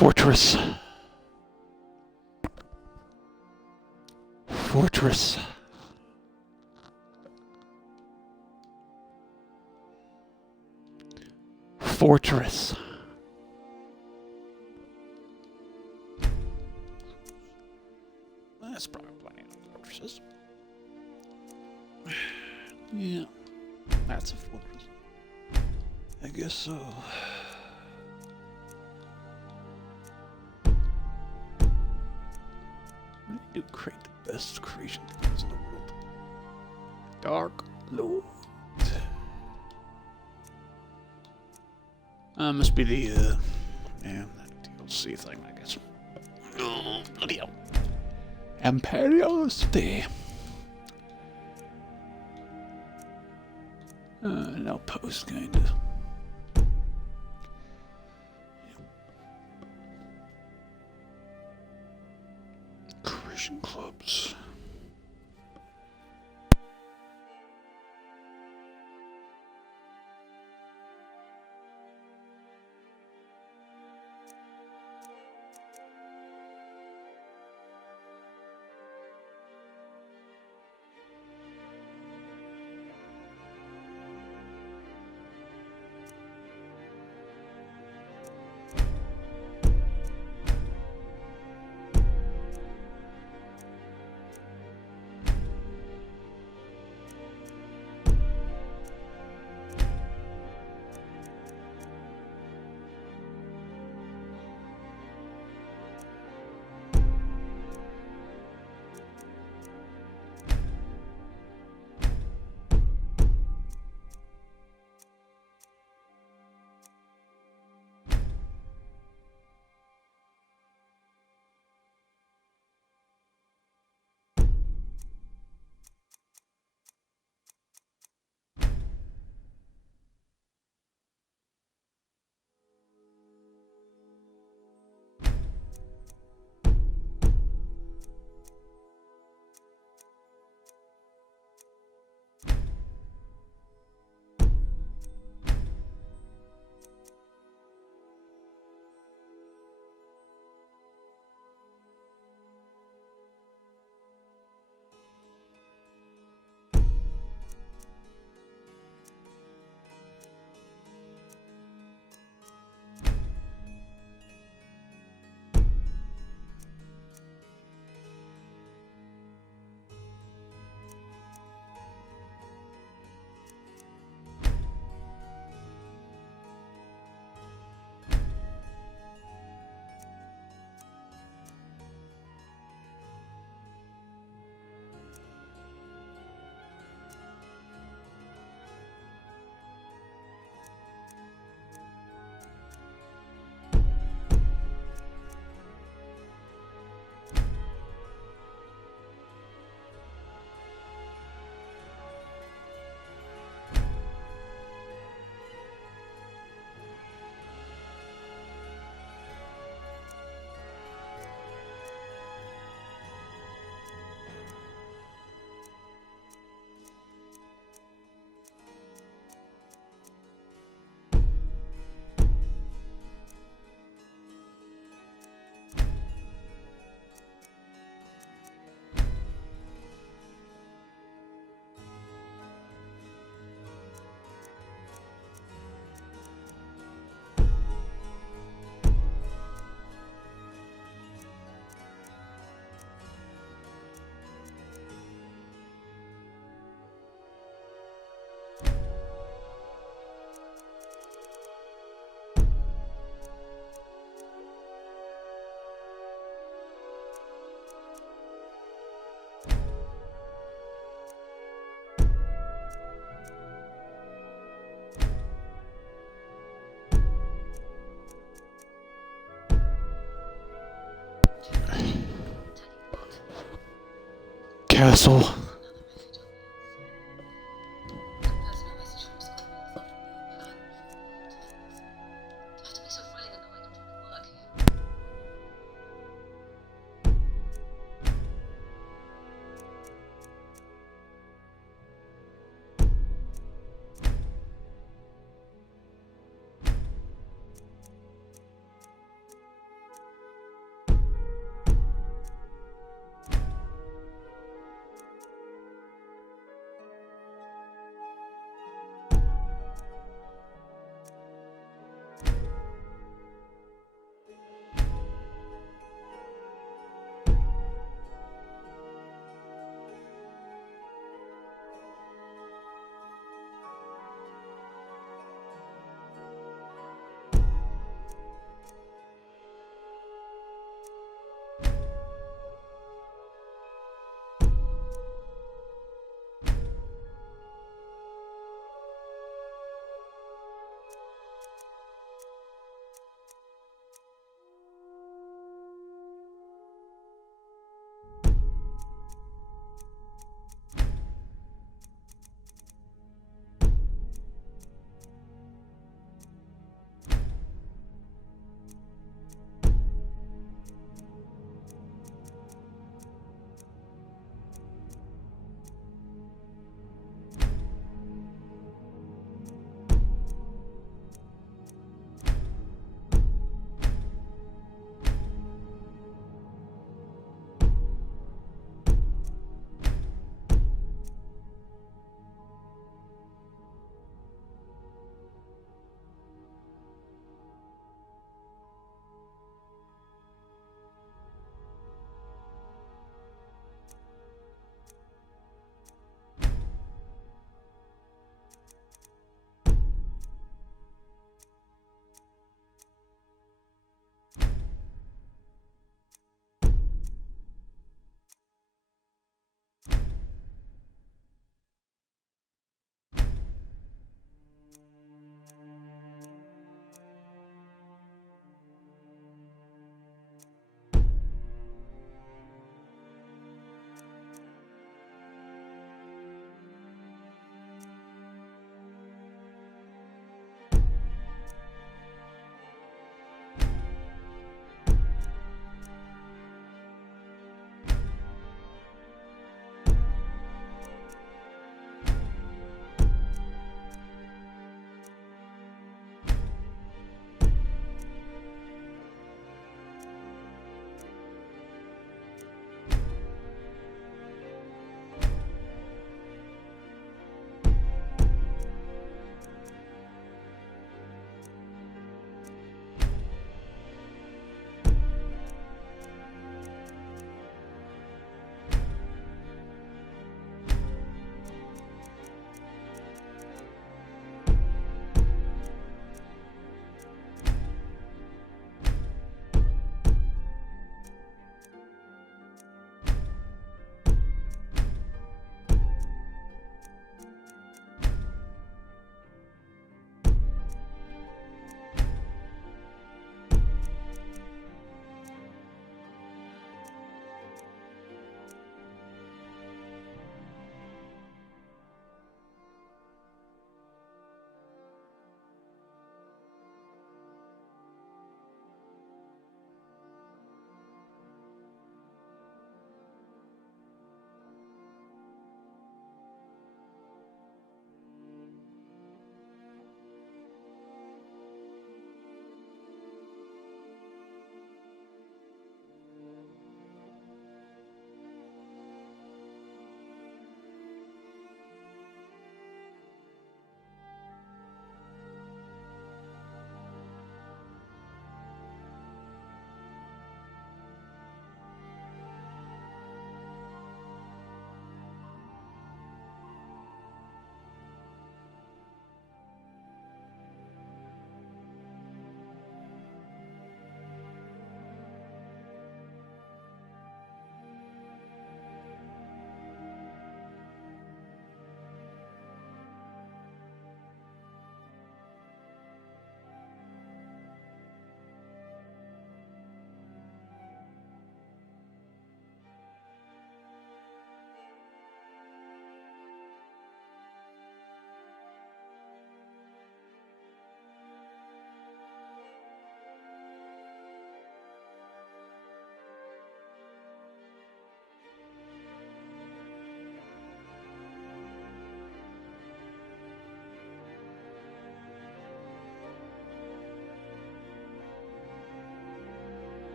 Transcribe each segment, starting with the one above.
Fortress. Fortress. Fortress. That's probably plenty of fortresses. Yeah, that's a fortress. I guess so. I need to create the best creation things in the world. Dark Lord. Must be the, yeah, that DLC thing, I guess. Oh, bloody hell. Imperialist. An outpost, kinda. Christian clubs. Castle.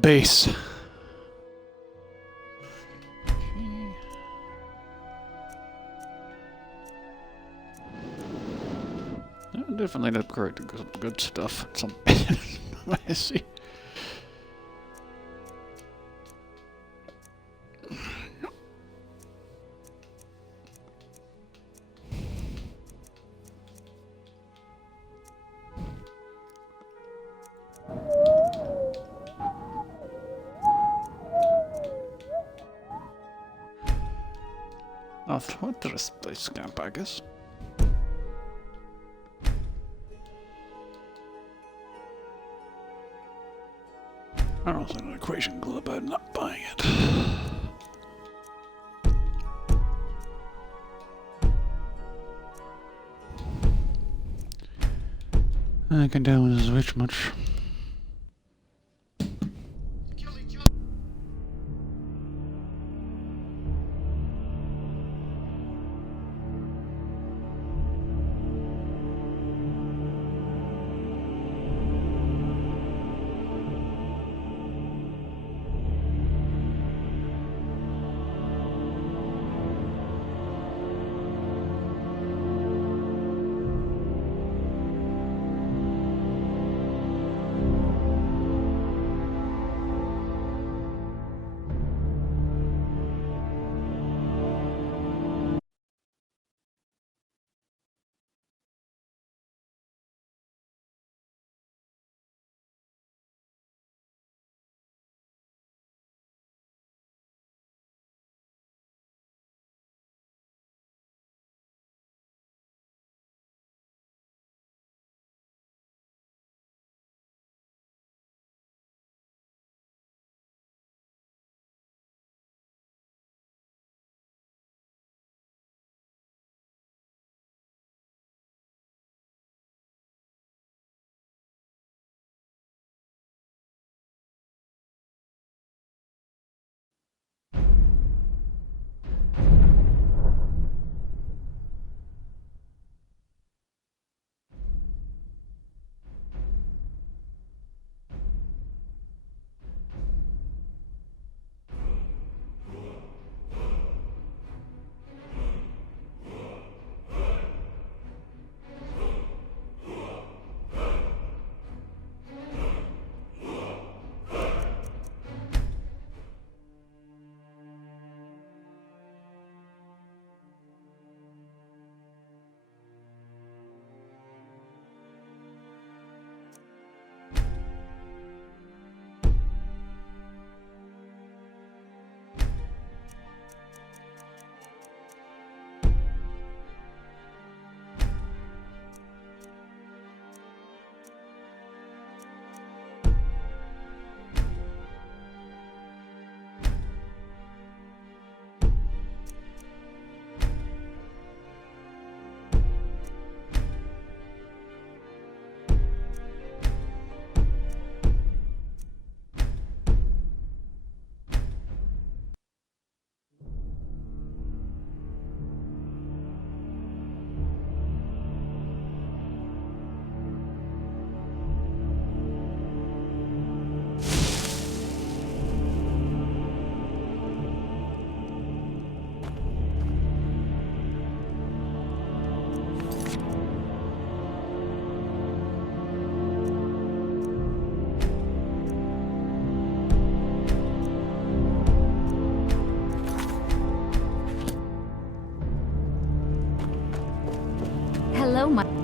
Base. Definitely upgrade to some good stuff. Some I see. I'll throw it to this place camp, I guess. I don't think an equation glue about not buying it. I can tell this is rich much.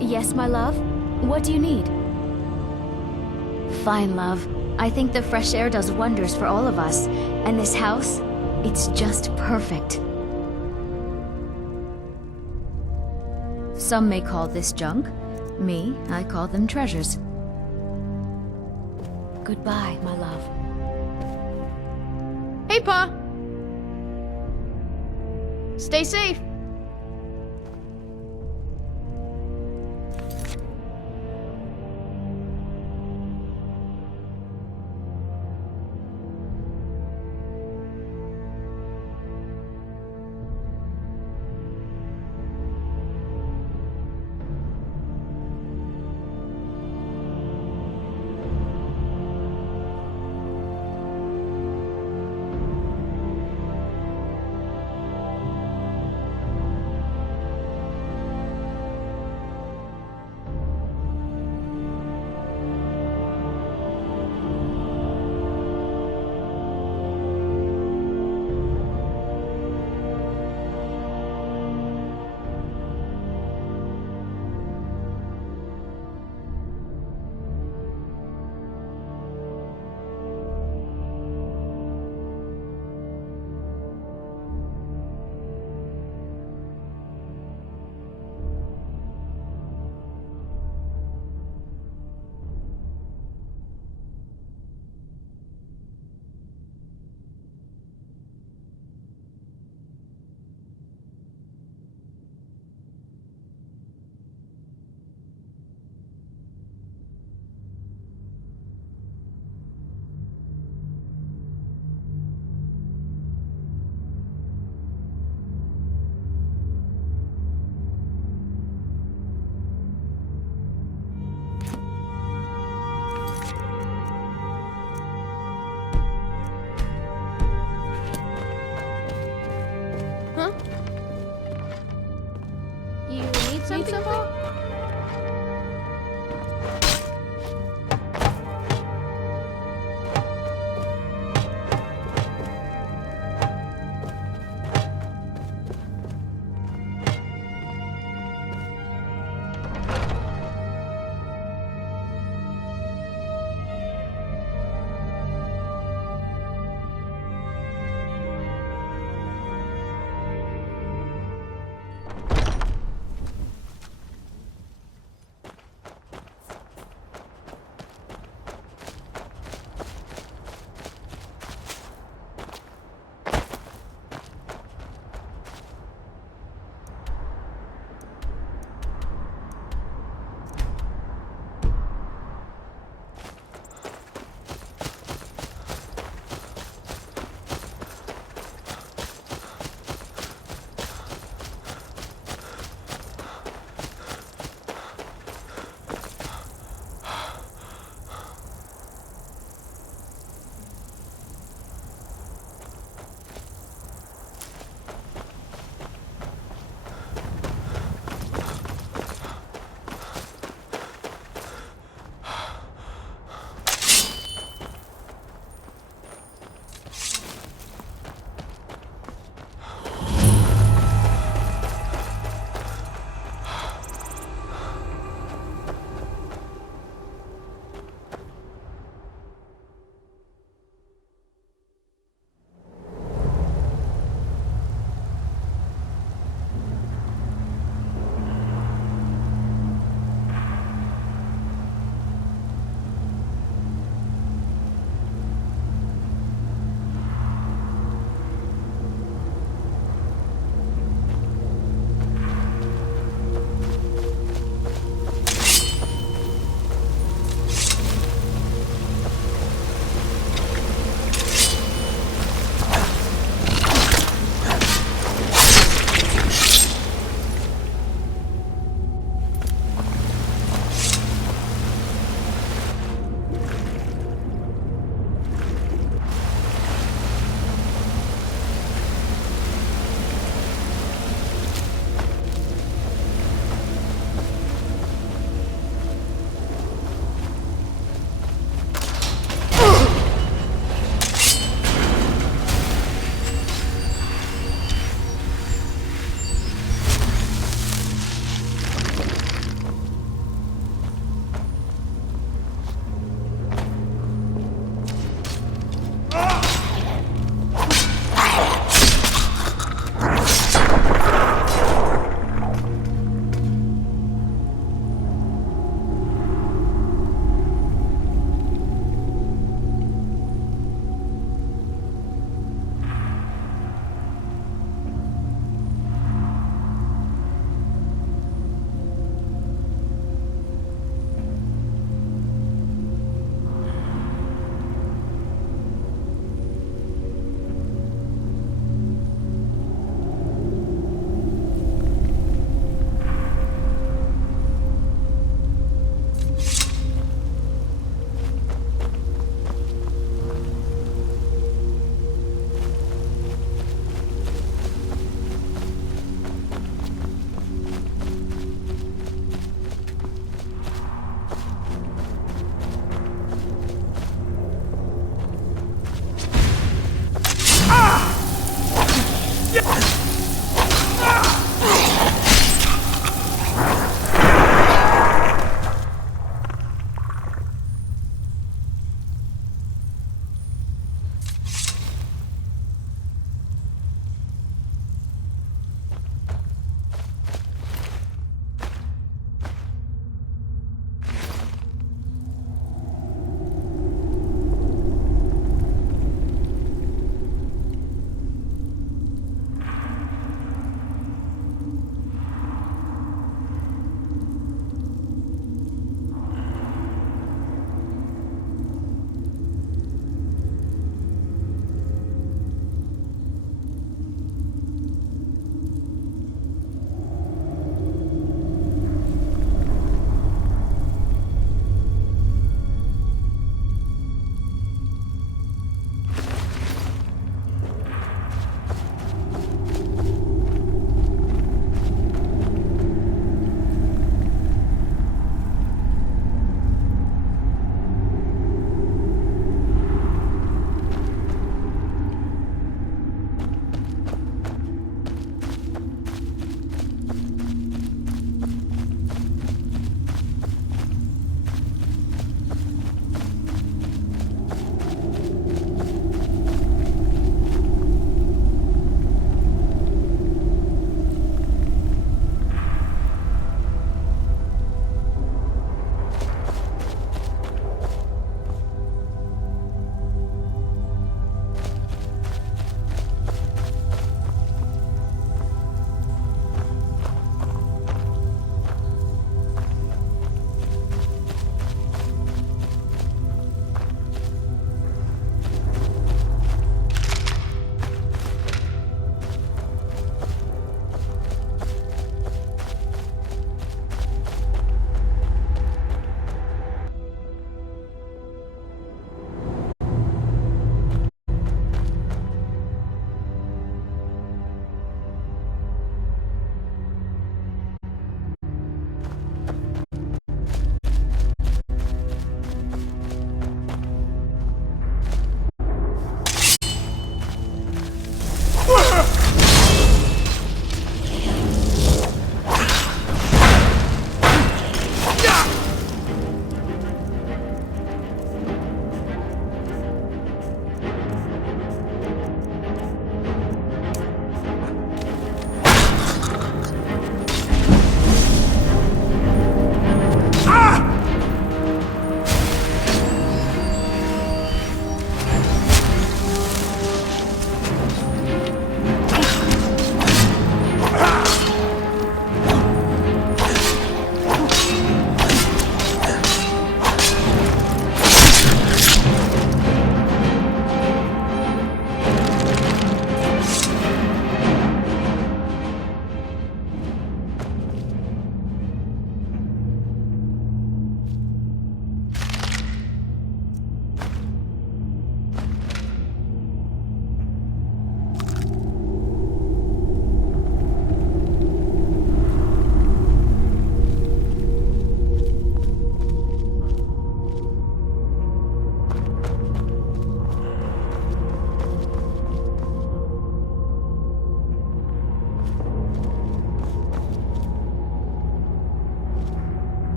Yes, my love? What do you need? Fine, love. I think the fresh air does wonders for all of us. And this house, it's just perfect. Some may call this junk. Me, I call them treasures. Goodbye, my love. Hey, Pa! Stay safe. something, Paul?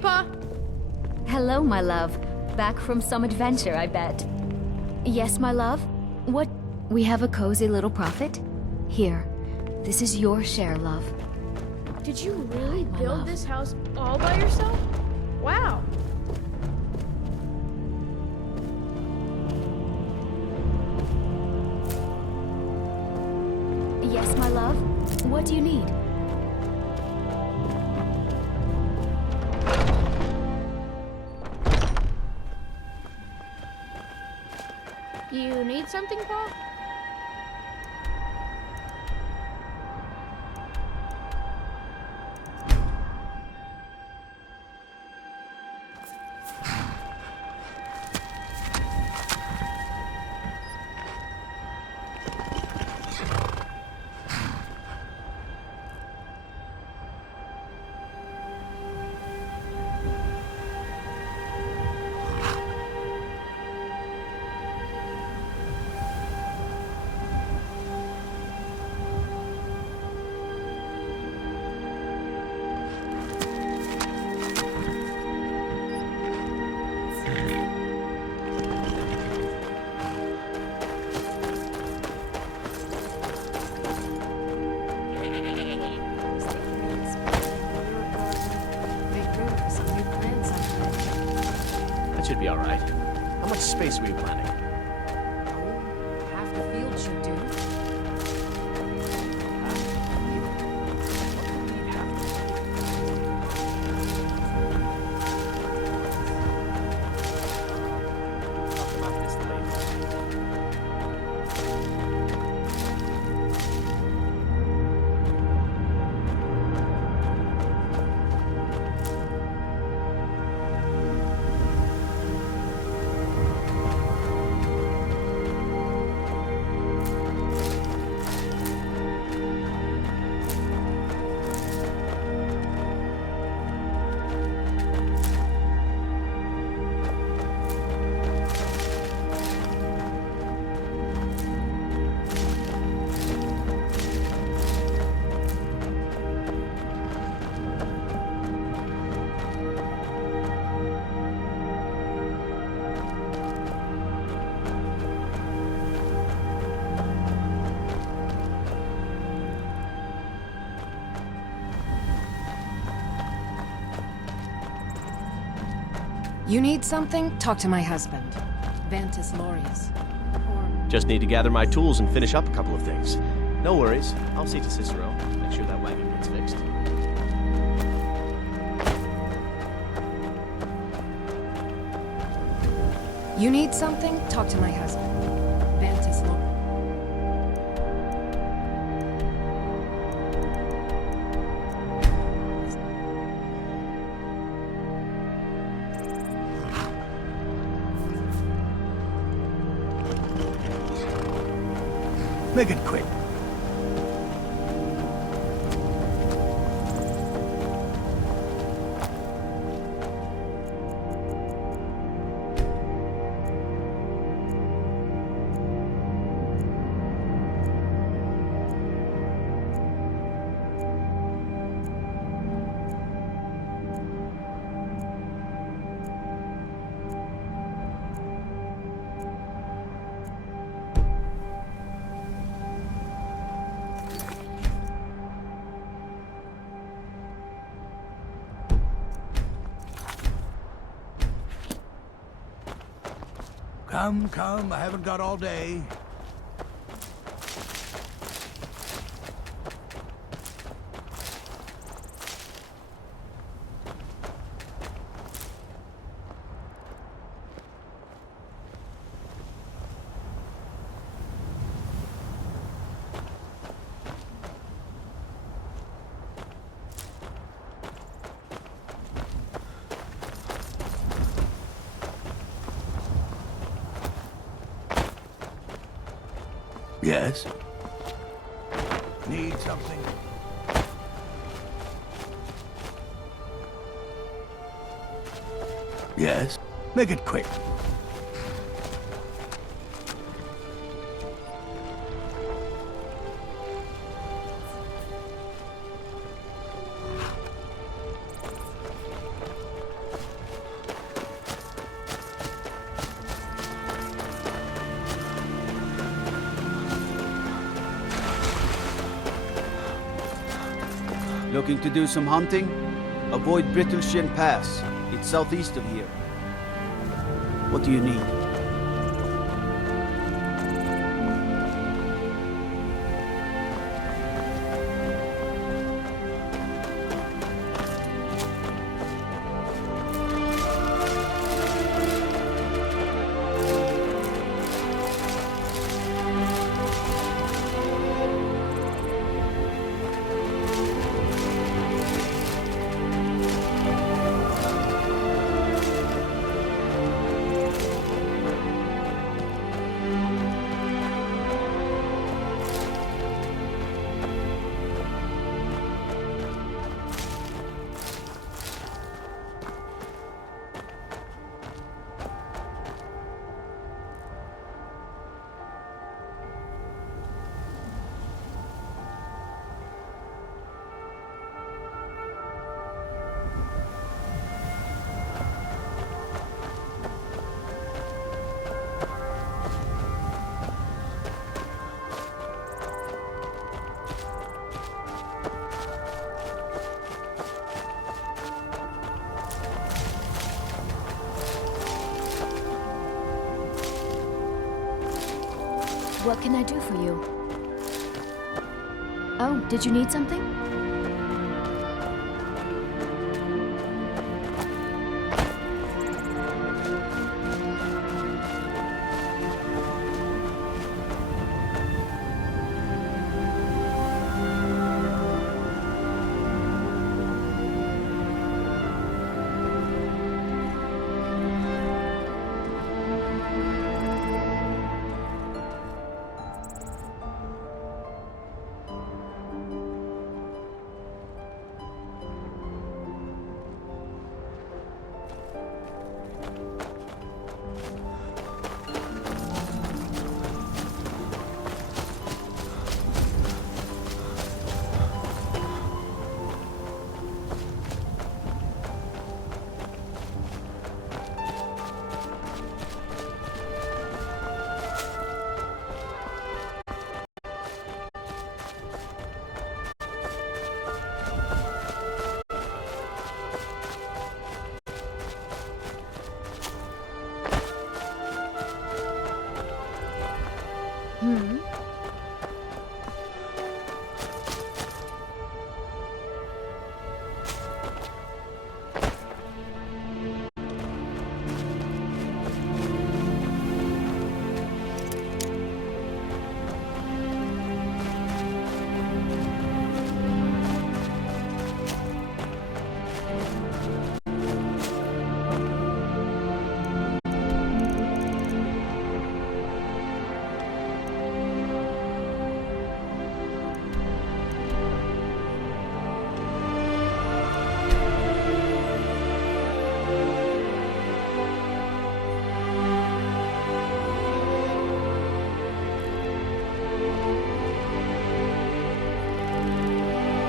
Pa! Hello, my love. Back from some adventure, I bet. Yes, my love? What? We have a cozy little profit? Here. This is your share, love. Did you really My build love. this house all by yourself? Wow. Yes, my love? What do you need? You need something, Pa? That should be all right. How much space were you planning? Half the field should do. Talk about this later. You need something? Talk to my husband. Ventus Lorius. Or Just need to gather my tools and finish up a couple of things. No worries. I'll see to Cicero. Make sure that wagon gets fixed. you need something? Talk to my husband. Ventus Lorius. Make it quick. Come, I haven't got all day. Yes? Need something? Yes? Make it quick. Looking to do some hunting? Avoid Brittleshin Pass. It's southeast of here. What do you need? What can I do for you? Oh, did you need something?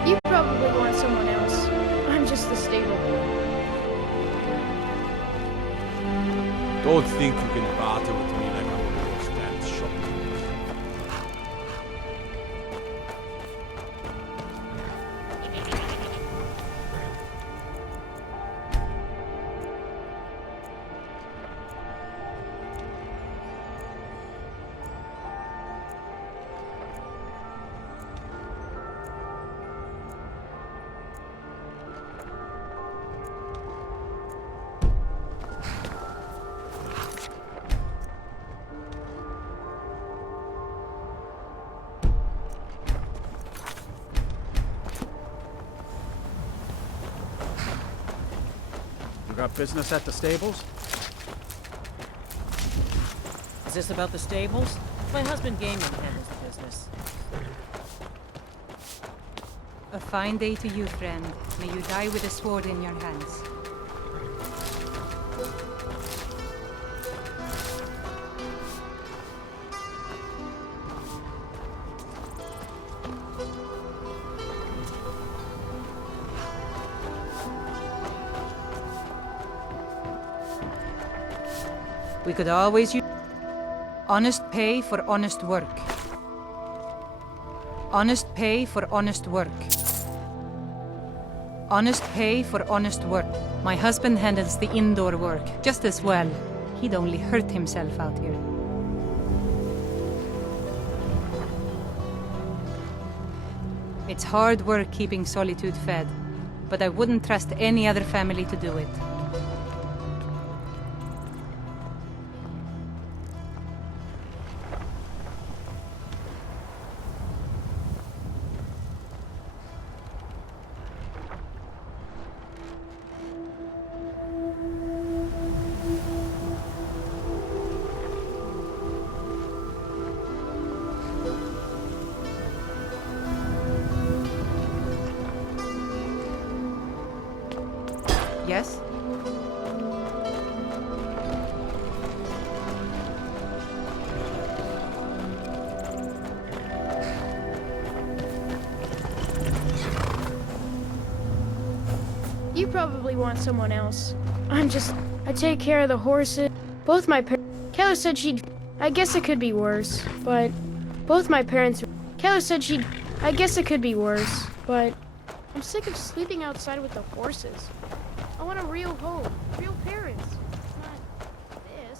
You probably want someone else. I'm just the stable boy. Don't think you can barter with me like I'm a horse dance shop. You got business at the stables? Is this about the stables? My husband Gaming handles the business. A fine day to you, friend. May you die with a sword in your hands. We could always use honest pay for honest work. Honest pay for honest work. Honest pay for honest work. My husband handles the indoor work just as well. He'd only hurt himself out here. It's hard work keeping Solitude fed, but I wouldn't trust any other family to do it. Yes? You probably want someone else. I take care of the horses. Both my parents. Kayla said she'd. I guess it could be worse, but both my parents. Kayla said she'd. I guess it could be worse, but I'm sick of sleeping outside with the horses. I want a real home, real parents. Not this.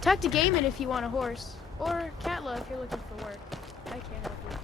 Talk to Gaiman if you want a horse, or Katla if you're looking for work. I can't help you.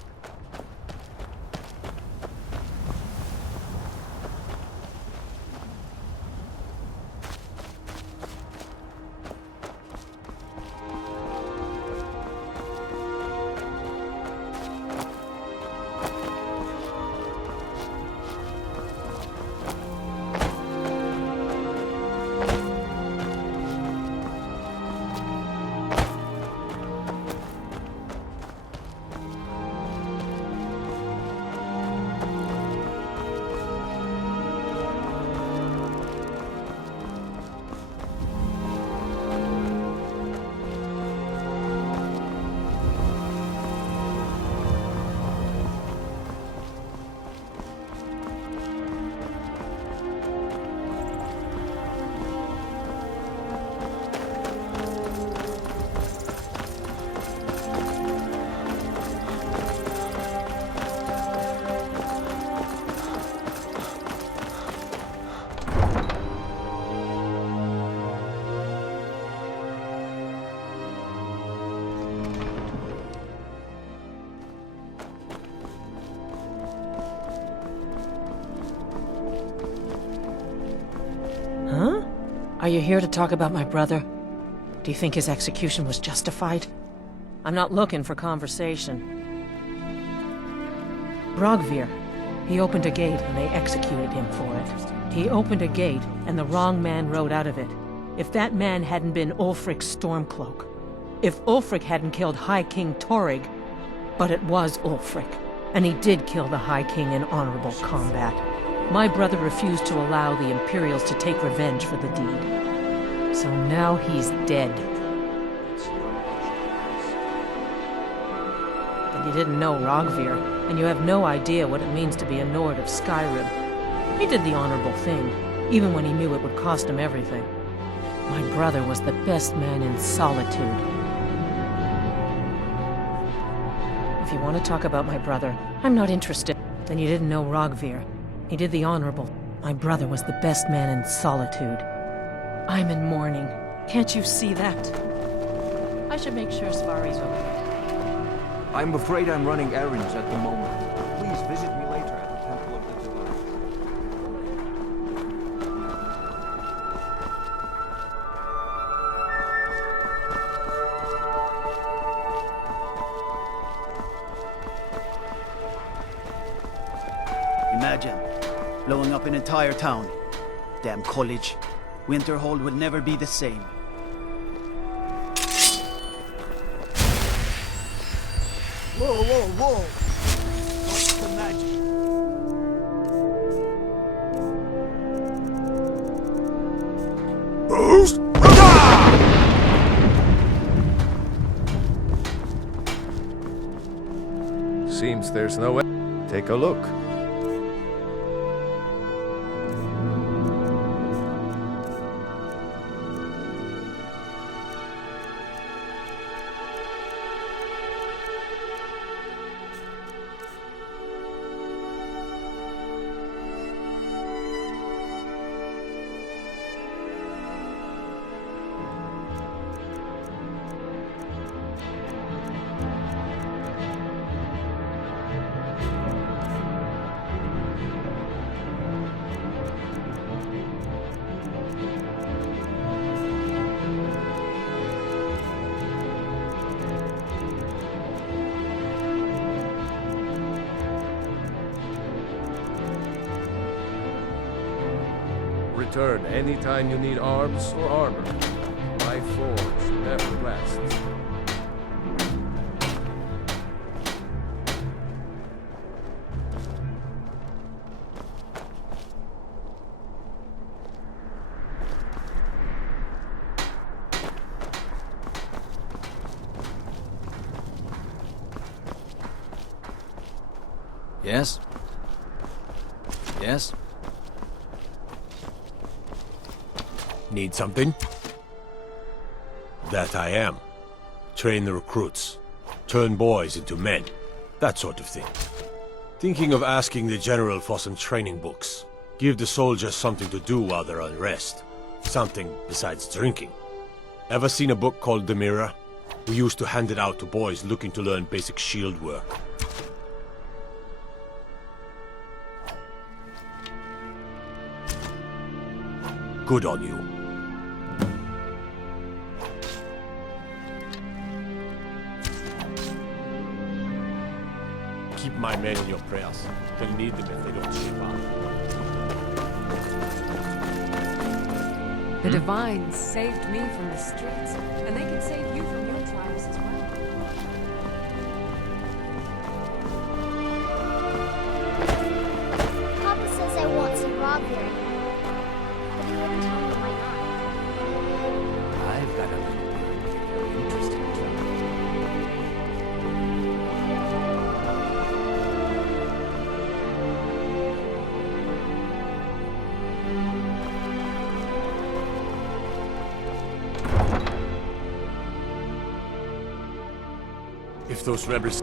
Huh? Are you here to talk about my brother? Do you think his execution was justified? I'm not looking for conversation. Brogvir. He opened a gate and they executed him for it. He opened a gate and the wrong man rode out of it. If that man hadn't been Ulfric's Stormcloak. If Ulfric hadn't killed High King Torrig. But it was Ulfric. And he did kill the High King in honorable combat. My brother refused to allow the Imperials to take revenge for the deed. So now he's dead. And you didn't know Rogvir, and you have no idea what it means to be a Nord of Skyrim. He did the honorable thing, even when he knew it would cost him everything. My brother was the best man in Solitude. If you want to talk about my brother, I'm not interested. Then you didn't know Rogvir. He did the honorable. My brother was the best man in Solitude. I'm in mourning. Can't you see that? I should make sure Svari's okay. I'm afraid I'm running errands at the moment. Please visit me later at the Temple of the Divine. Imagine, blowing up an entire town. Damn college. Winterhold will never be the same. Whoa, whoa, whoa! What's the magic? Seems there's no way. Take a look. Return anytime you need arms or armor. My forge never lasts. Yes? Yes? Need something? That I am. Train the recruits. Turn boys into men. That sort of thing. Thinking of asking the General for some training books. Give the soldiers something to do while they're on rest. Something besides drinking. Ever seen a book called The Mirror? We used to hand it out to boys looking to learn basic shield work. Good on you. Keep my men in your prayers. They'll need them if they don't ship out. The Divines saved me from the streets, and they can save you from your trials as well. Papa says I want to rob him. But he wouldn't tell me why not. I've got a little interesting job. If those rebels...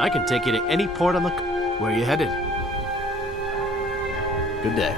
I can take you to any port on the... Where are you headed? Good day.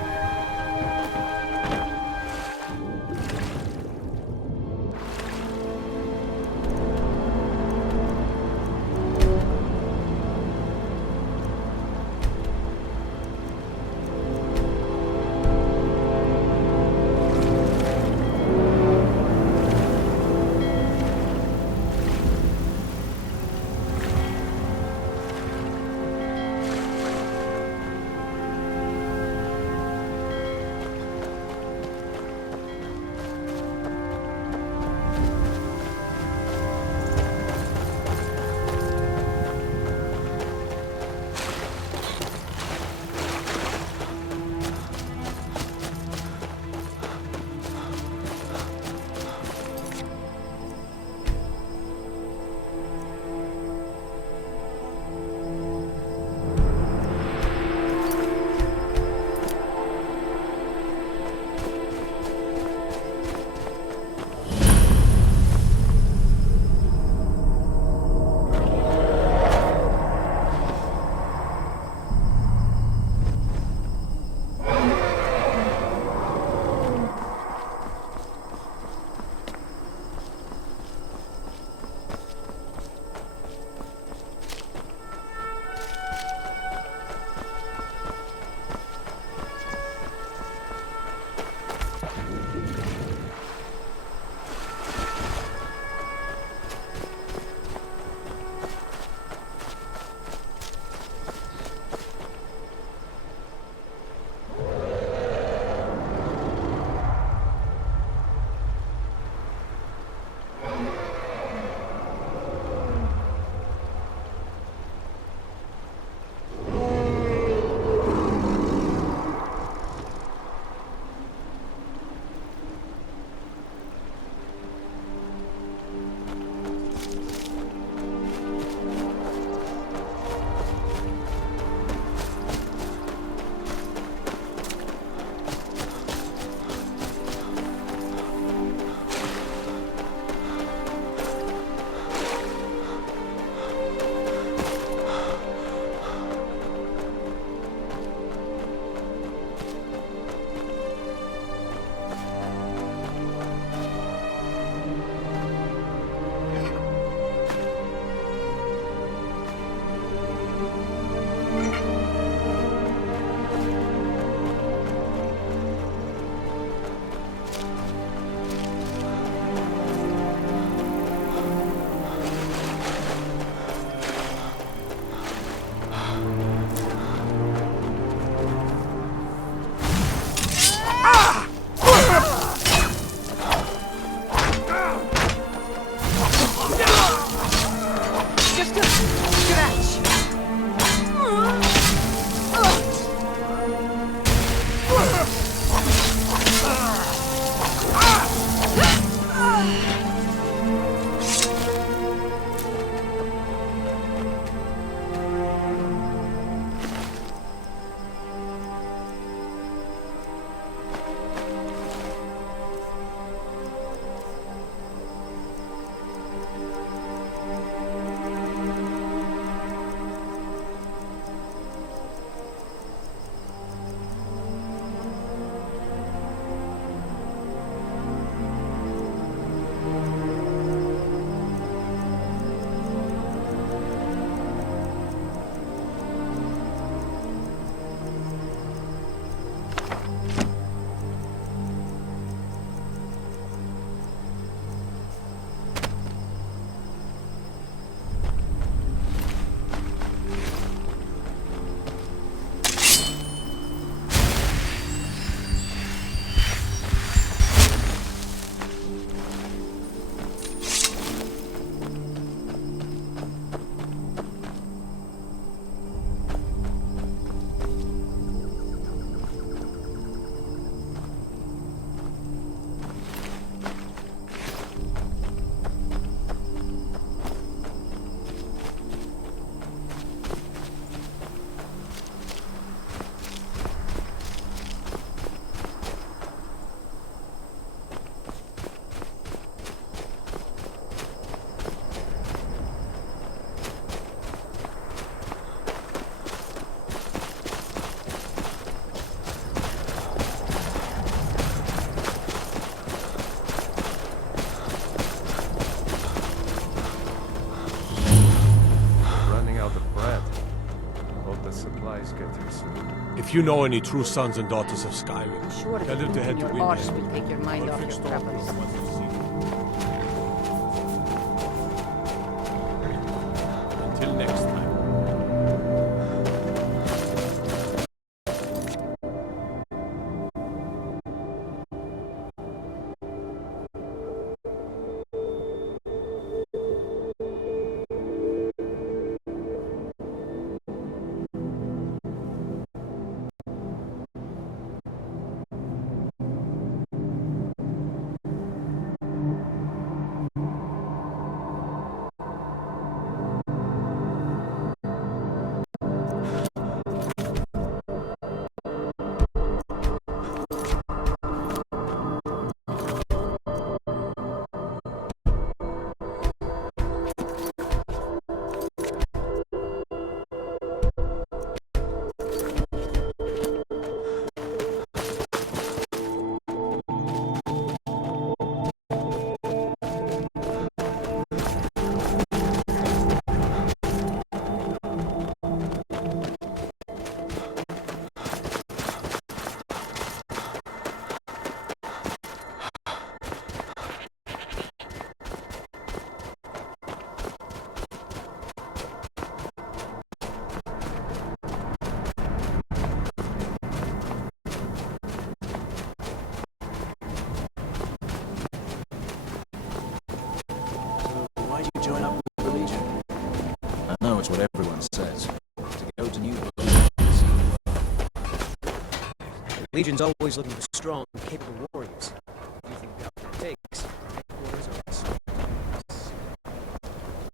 If you know any true sons and daughters of Skyrim, Sure, tell them to head to your arse Windhelm. will take your mind off your troubles. Until next time. Why'd you join up with the Legion? I know it's what everyone says. To go to new places. The Legion's always looking for strong, capable warriors. If you think we got what it takes, our headquarters are at Sword.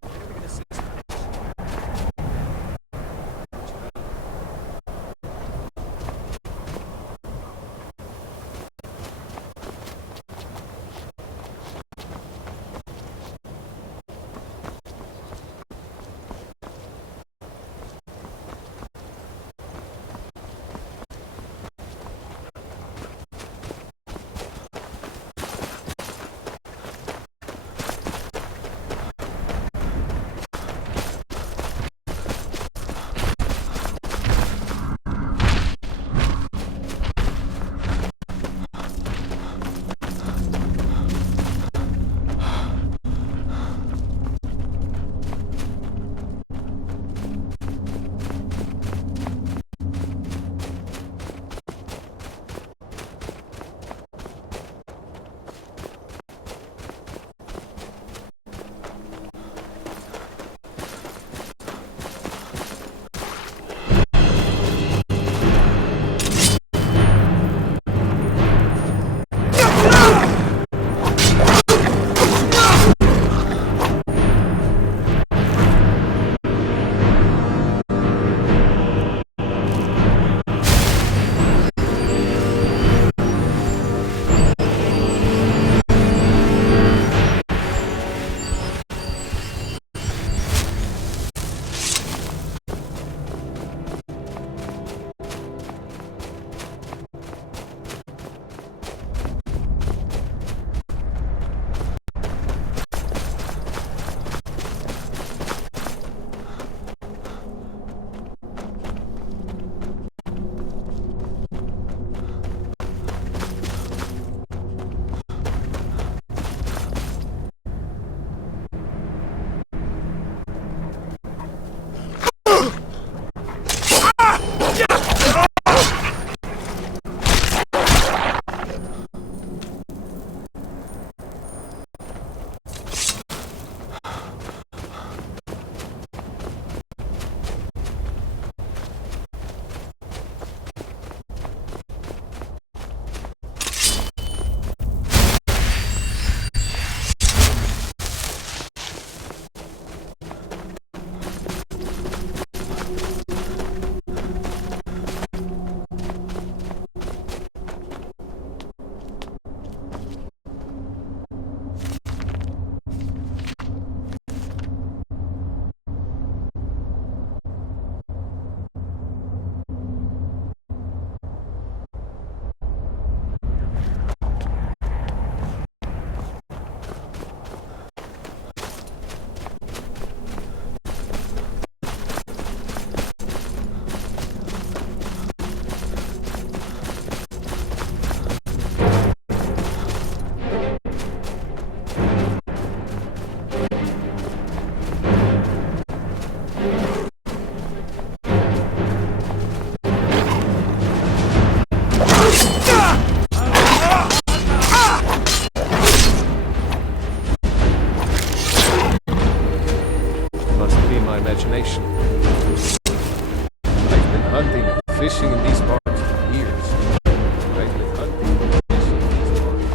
When are we gonna see some action? information. I've been hunting and fishing in these parts for years. I've been hunting and fishing in these parts.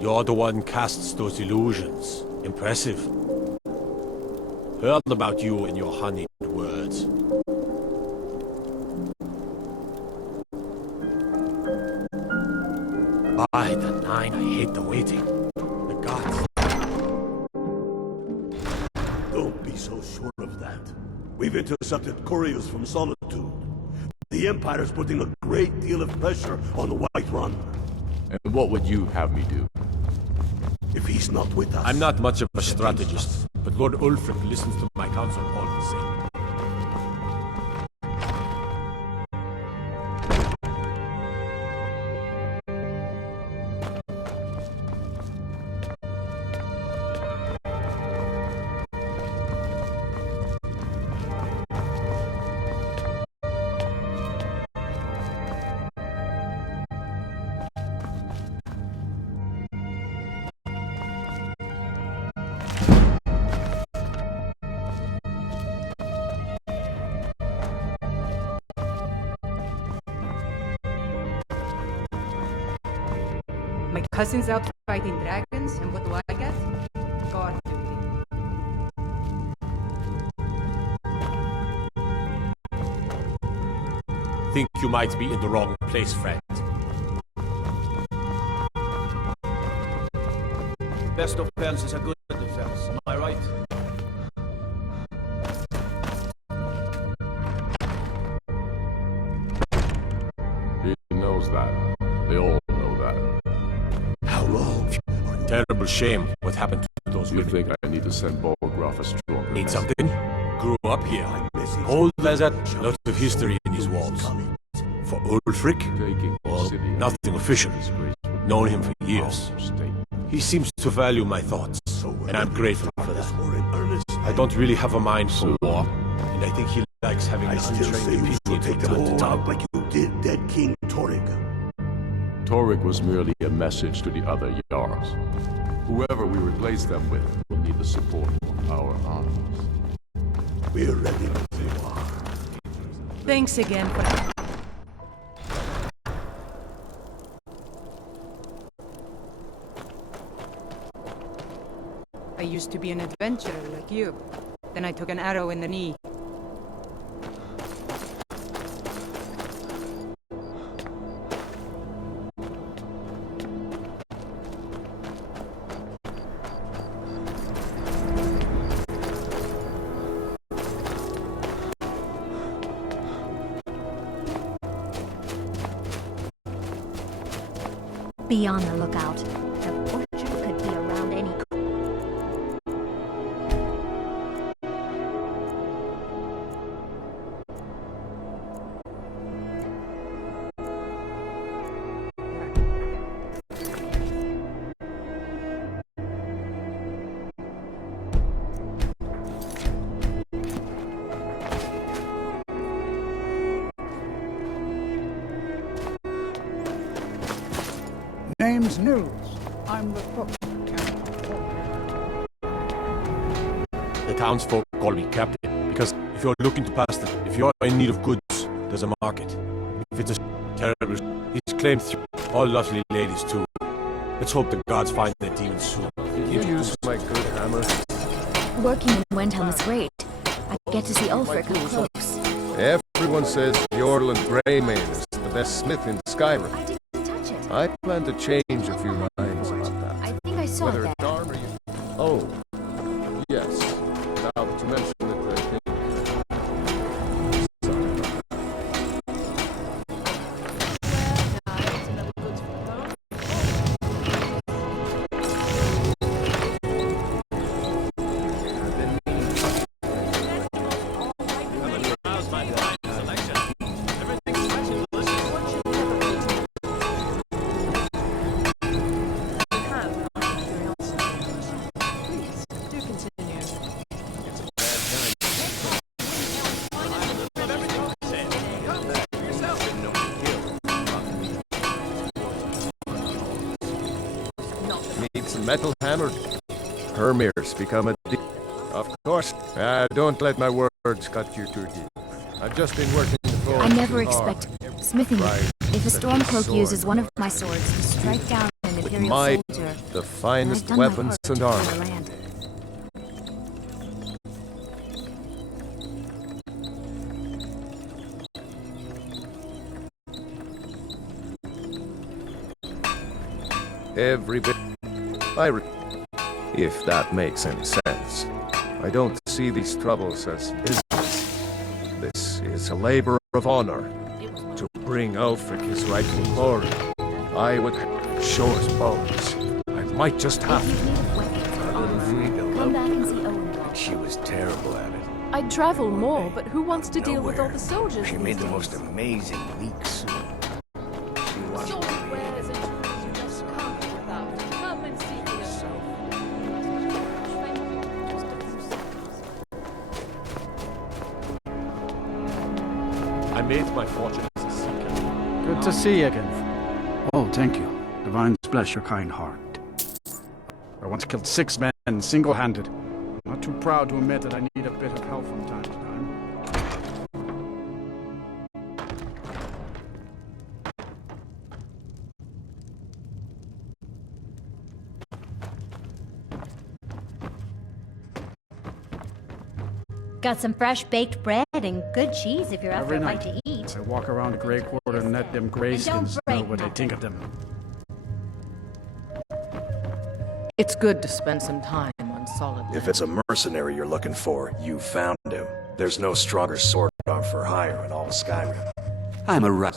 You're the one casts those illusions. Impressive. Heard about you in your honeyed words. By the nine, I hate the waiting. The gods. Don't be so sure of that. We've intercepted couriers from Solitude. The Empire's putting a great deal of pressure on the White Run. And what would you have me do? If he's not with us... I'm not much of a strategist, but Lord Ulfric listens to my counsel all the same. My cousin's out fighting dragons, and what do I get? Guard duty. Think you might be in the wrong place, friend. Best offense is a good defense, am I right? He knows that. They all know that. How long? Terrible shame what happened to those You women. think I need to send Bolgraf a stronger Need message? something? Grew up here. Old as that. Lots of history in his walls. For Ulfric? Taking the Well, city and nothing official. disgrace would Known be him for years. our state. He seems to value my thoughts, and I'm grateful for that. We're in earnest. I don't really have a mind for war, and I think he likes having I an still say untrained we opinion should take from them time to all time. out like you did dead King Torrig. Torrig was merely a message to the other Jarls. Whoever we replace them with will need the support of our armies. We're ready if you are. Thanks again for... I used to be an adventurer like you. Then I took an arrow in the knee. Be on the lookout. The orchard could be around any Name's Nils. I'm the cook. The townsfolk call me captain, because if you're looking to pass the... If you're in need of goods, there's a market. If it's a terrible... He's claimed all lovely ladies too. Let's hope the gods find their demons soon. Did you use my good hammer? Working in Wendhelm is great. I get to see Ulfric up close. Everyone says Jorland Greymane is the best smith in Skyrim. I didn't touch it. I plan to change a few minds about that. I think I saw Whether that. it's armor you... Oh, yes. Now that you mention it, I think... Needs a metal hammer. Hermir's become a deep. Of course. Don't let my words cut you too deep. I've just been working the floor. I never too hard. expect smithing. Right. If a But Stormcloak sword. uses one of my swords to strike down an with Imperial my soldier. the and finest I've done my weapons part and to defend armor. the land. Every bit. If that makes any sense. I don't see these troubles as business. This is a labor of honor. To bring Ulfric his rightful glory. I would show his bones. I might just have to. Come back and see Owen. She was terrible at it. I'd travel more, but who wants to deal with all the soldiers? She these made the days? most amazing leek soup. She was I made my fortune as a seeker. Good to see you again. Oh, thank you. Divines bless your kind heart. I once killed 6 men single-handed. Not too proud to admit that I need a bit of help from time to time. Got some fresh baked bread and good cheese if you're after Every a night, bite to eat. I walk around the Grey Quarter and let them Greyskins know what I think of them. It's good to spend some time on solid land. If it's a mercenary you're looking for, you found him. There's no stronger sword arm for hire in all Skyrim. I'm a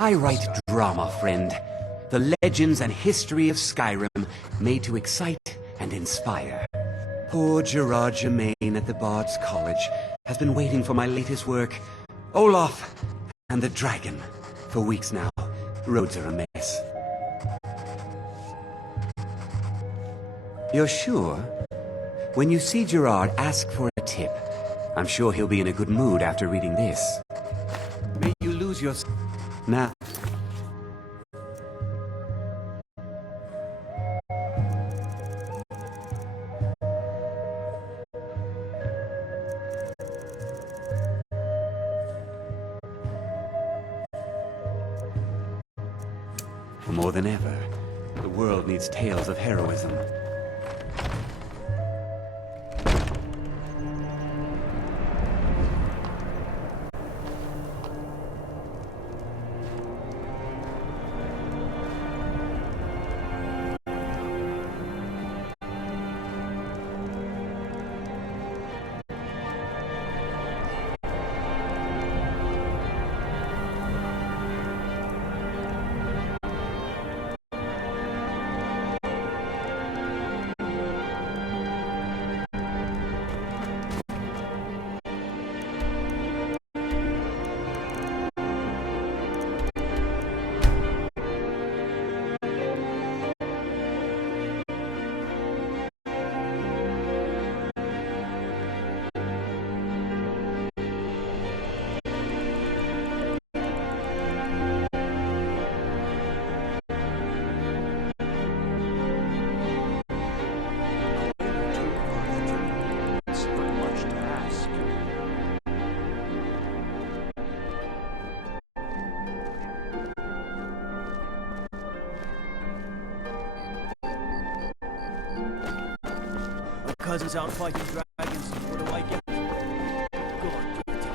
I write drama, friend. The legends and history of Skyrim made to excite and inspire. Poor Gerard Germain at the Bard's College has been waiting for my latest work, Olaf and the Dragon, for weeks now. Roads are a mess. You're sure? When you see Gerard, ask for a tip. I'm sure he'll be in a good mood after reading this. May you lose your... Now... More than ever, the world needs tales of heroism. Cousin's out fighting dragons. What do I get? Go on, give it to me.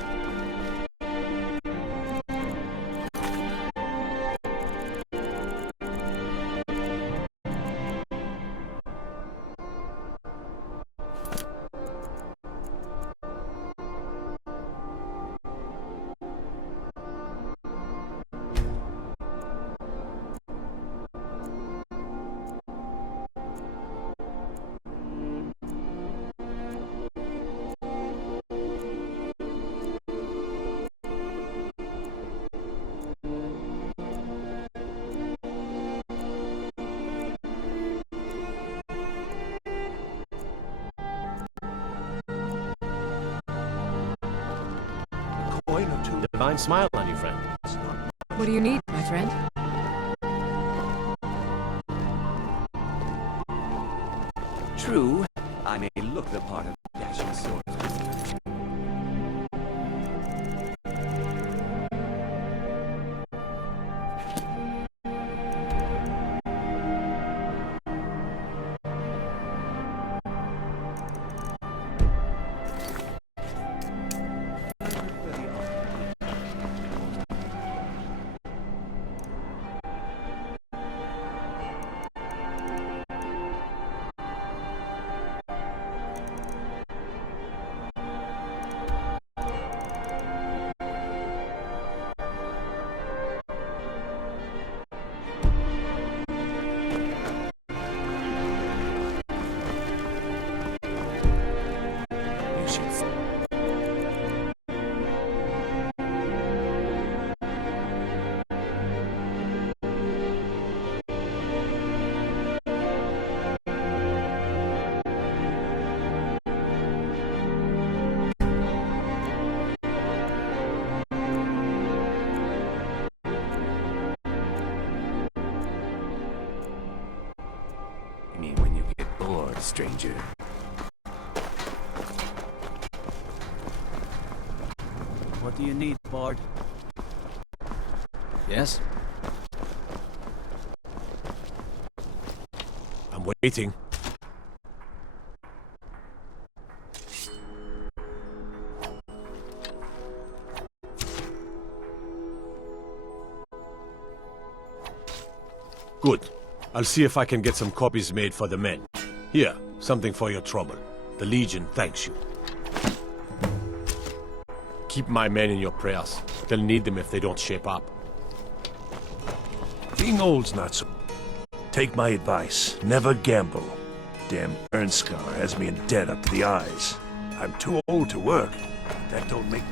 Divine smile on you, friend. What do you need, my friend? True, I may look the part of a dashing swordsman. stranger. What do you need, Bard? Yes? I'm waiting. Good. I'll see if I can get some copies made for the men. Here, something for your trouble. The Legion thanks you. Keep my men in your prayers. They'll need them if they don't shape up. Being old's not so... Take my advice. Never gamble. Damn burn scar has me in debt up to the eyes. I'm too old to work. That don't make...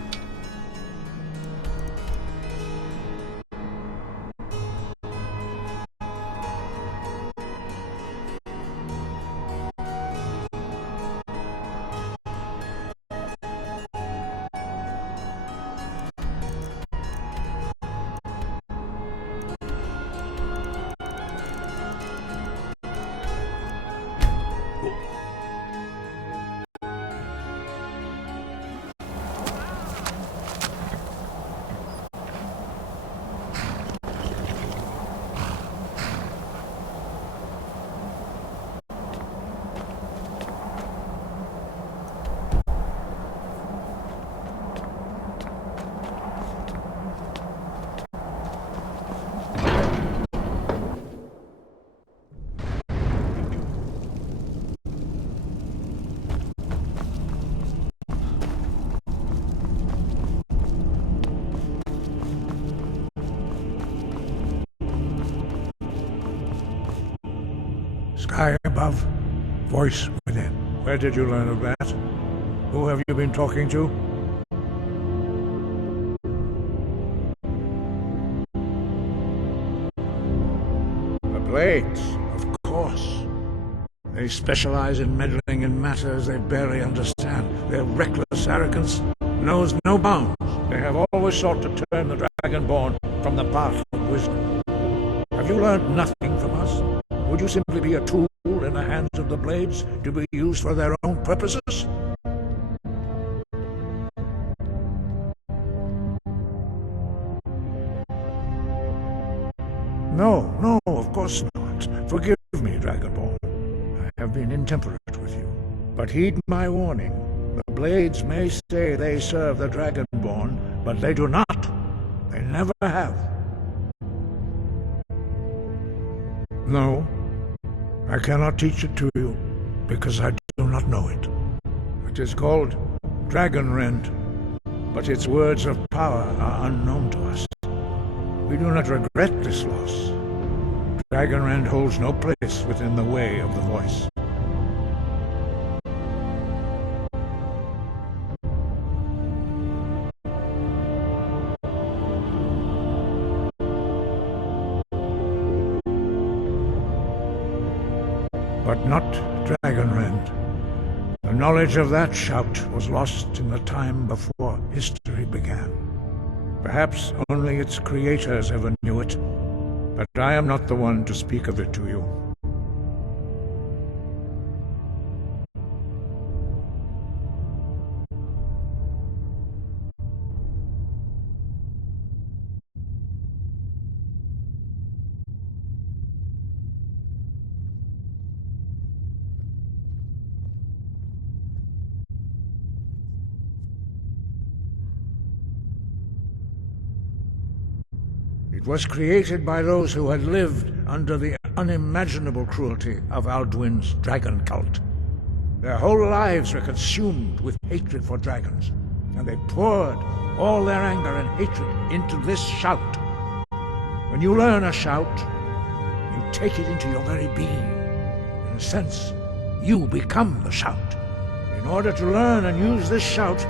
Sky above, voice within. Where did you learn of that? Who have you been talking to? The Blades, of course. They specialize in meddling in matters they barely understand. Their reckless arrogance knows no bounds. They have always sought to turn the Dragonborn from the path of wisdom. Have you learned nothing from us? Would you simply be a tool in the hands of the Blades to be used for their own purposes? No, of course not. Forgive me, Dragonborn. I have been intemperate with you. But heed my warning. The Blades may say they serve the Dragonborn, but they do not. They never have. No, I cannot teach it to you, because I do not know it. It is called Dragon Rend, but its words of power are unknown to us. We do not regret this loss. Dragon Rend holds no place within the way of the voice. But not Dragon Rend. The knowledge of that shout was lost in the time before history began. Perhaps only its creators ever knew it, but I am not the one to speak of it to you. It was created by those who had lived under the unimaginable cruelty of Alduin's dragon cult. Their whole lives were consumed with hatred for dragons, and they poured all their anger and hatred into this shout. When you learn a shout, you take it into your very being. In a sense, you become the shout. In order to learn and use this shout,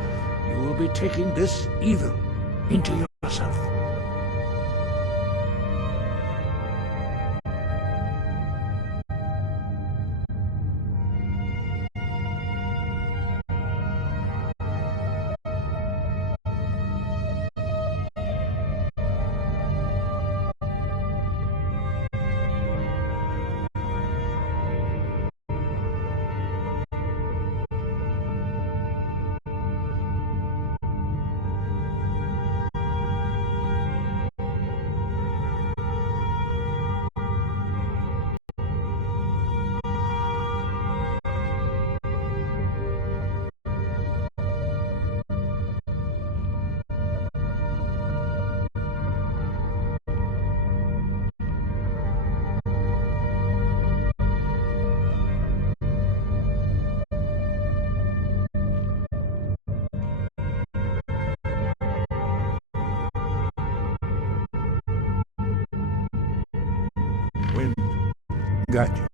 you will be taking this evil into yourself. guide you.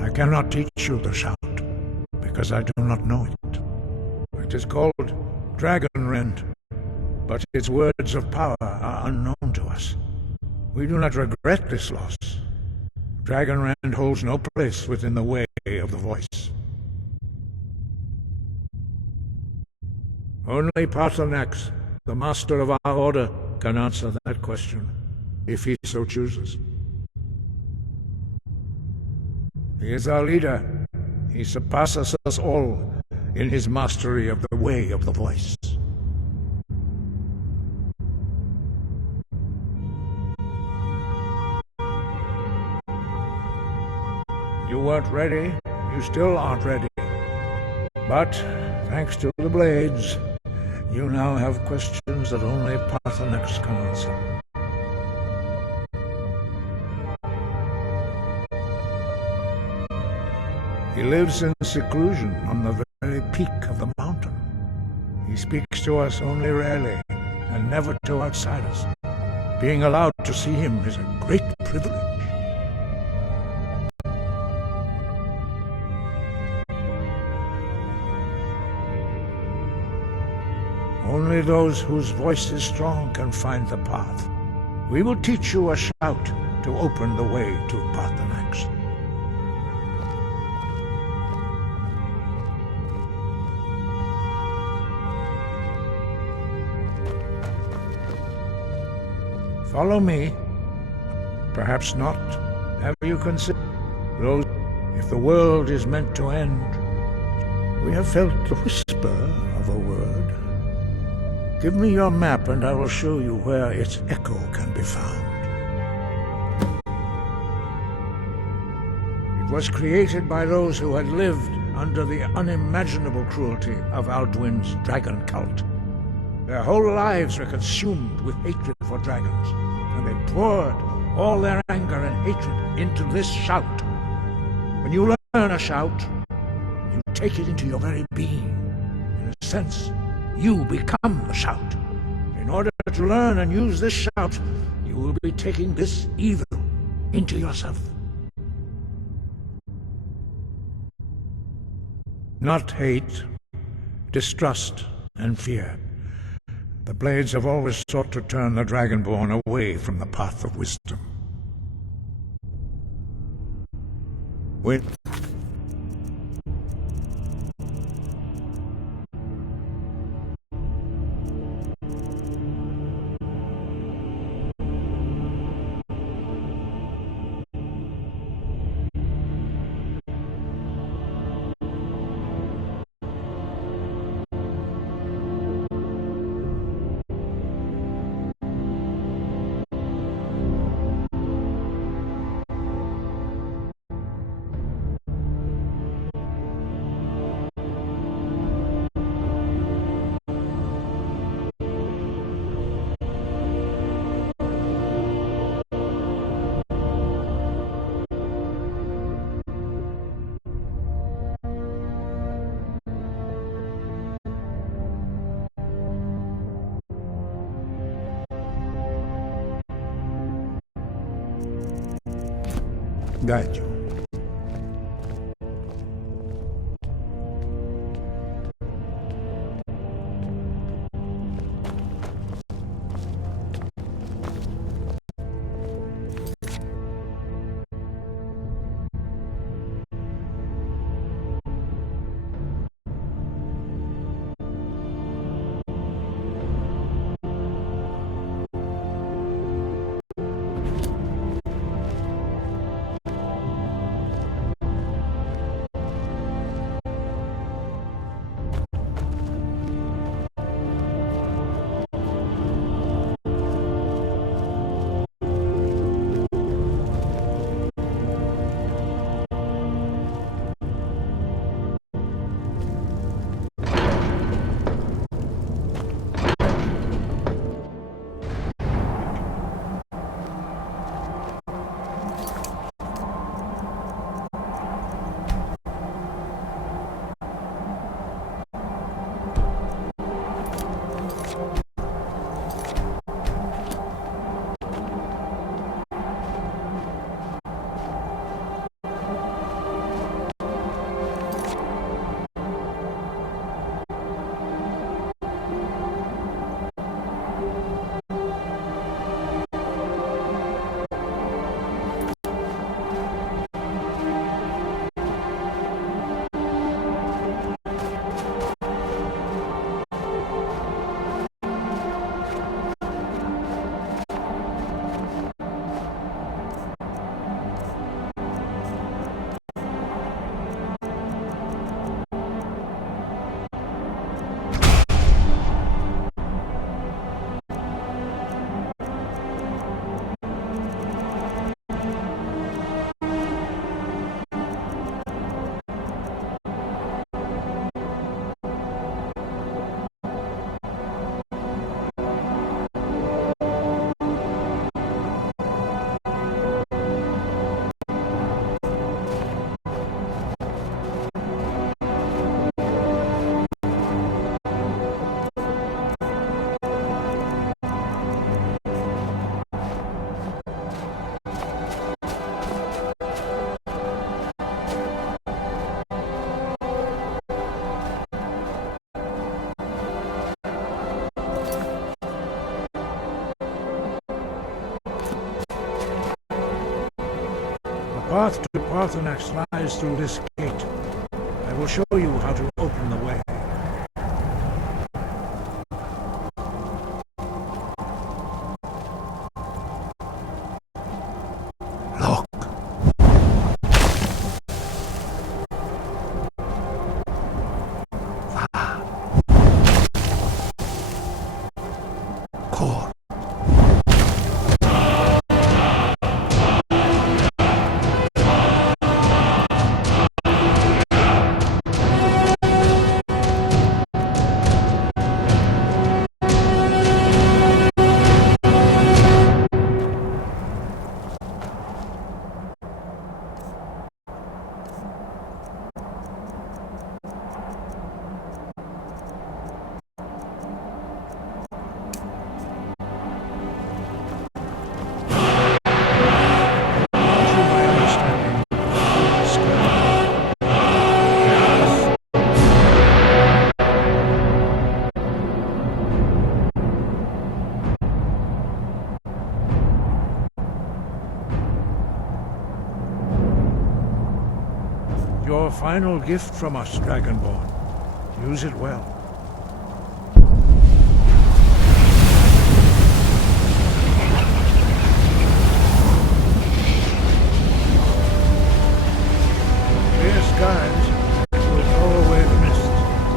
I cannot teach you the shout, because I do not know it. It is called Dragon Rend, but its words of power are unknown to us. We do not regret this loss. Dragon Rend holds no place within the way of the voice. Only Paarthurnax, the master of our order, can answer that question, if he so chooses. He is our leader. He surpasses us all in his mastery of the way of the voice. You weren't ready. You still aren't ready. But, thanks to the blades, you now have questions that only Paarthurnax can answer. He lives in seclusion on the very peak of the mountain. He speaks to us only rarely, and never to outsiders. Being allowed to see him is a great privilege. Only those whose voice is strong can find the path. We will teach you a shout to open the way to Paarthurnax. Follow me. Perhaps not. Have you considered those? If the world is meant to end, we have felt the whisper of a word. Give me your map and I will show you where its echo can be found. It was created by those who had lived under the unimaginable cruelty of Alduin's dragon cult. Their whole lives were consumed with hatred for dragons, and they poured all their anger and hatred into this shout. When you learn a shout, you take it into your very being. In a sense, you become the shout. In order to to learn and use this shout, you will be taking this evil into yourself. Not hate, distrust, and fear. The Blades have always sought to turn the Dragonborn away from the path of wisdom. When guide you. The path to Parthenax lies through this gate. I will show you how to open the way. Look. Core. your final gift from us, Dragonborn. Use it well. Clear skies will throw away the mist,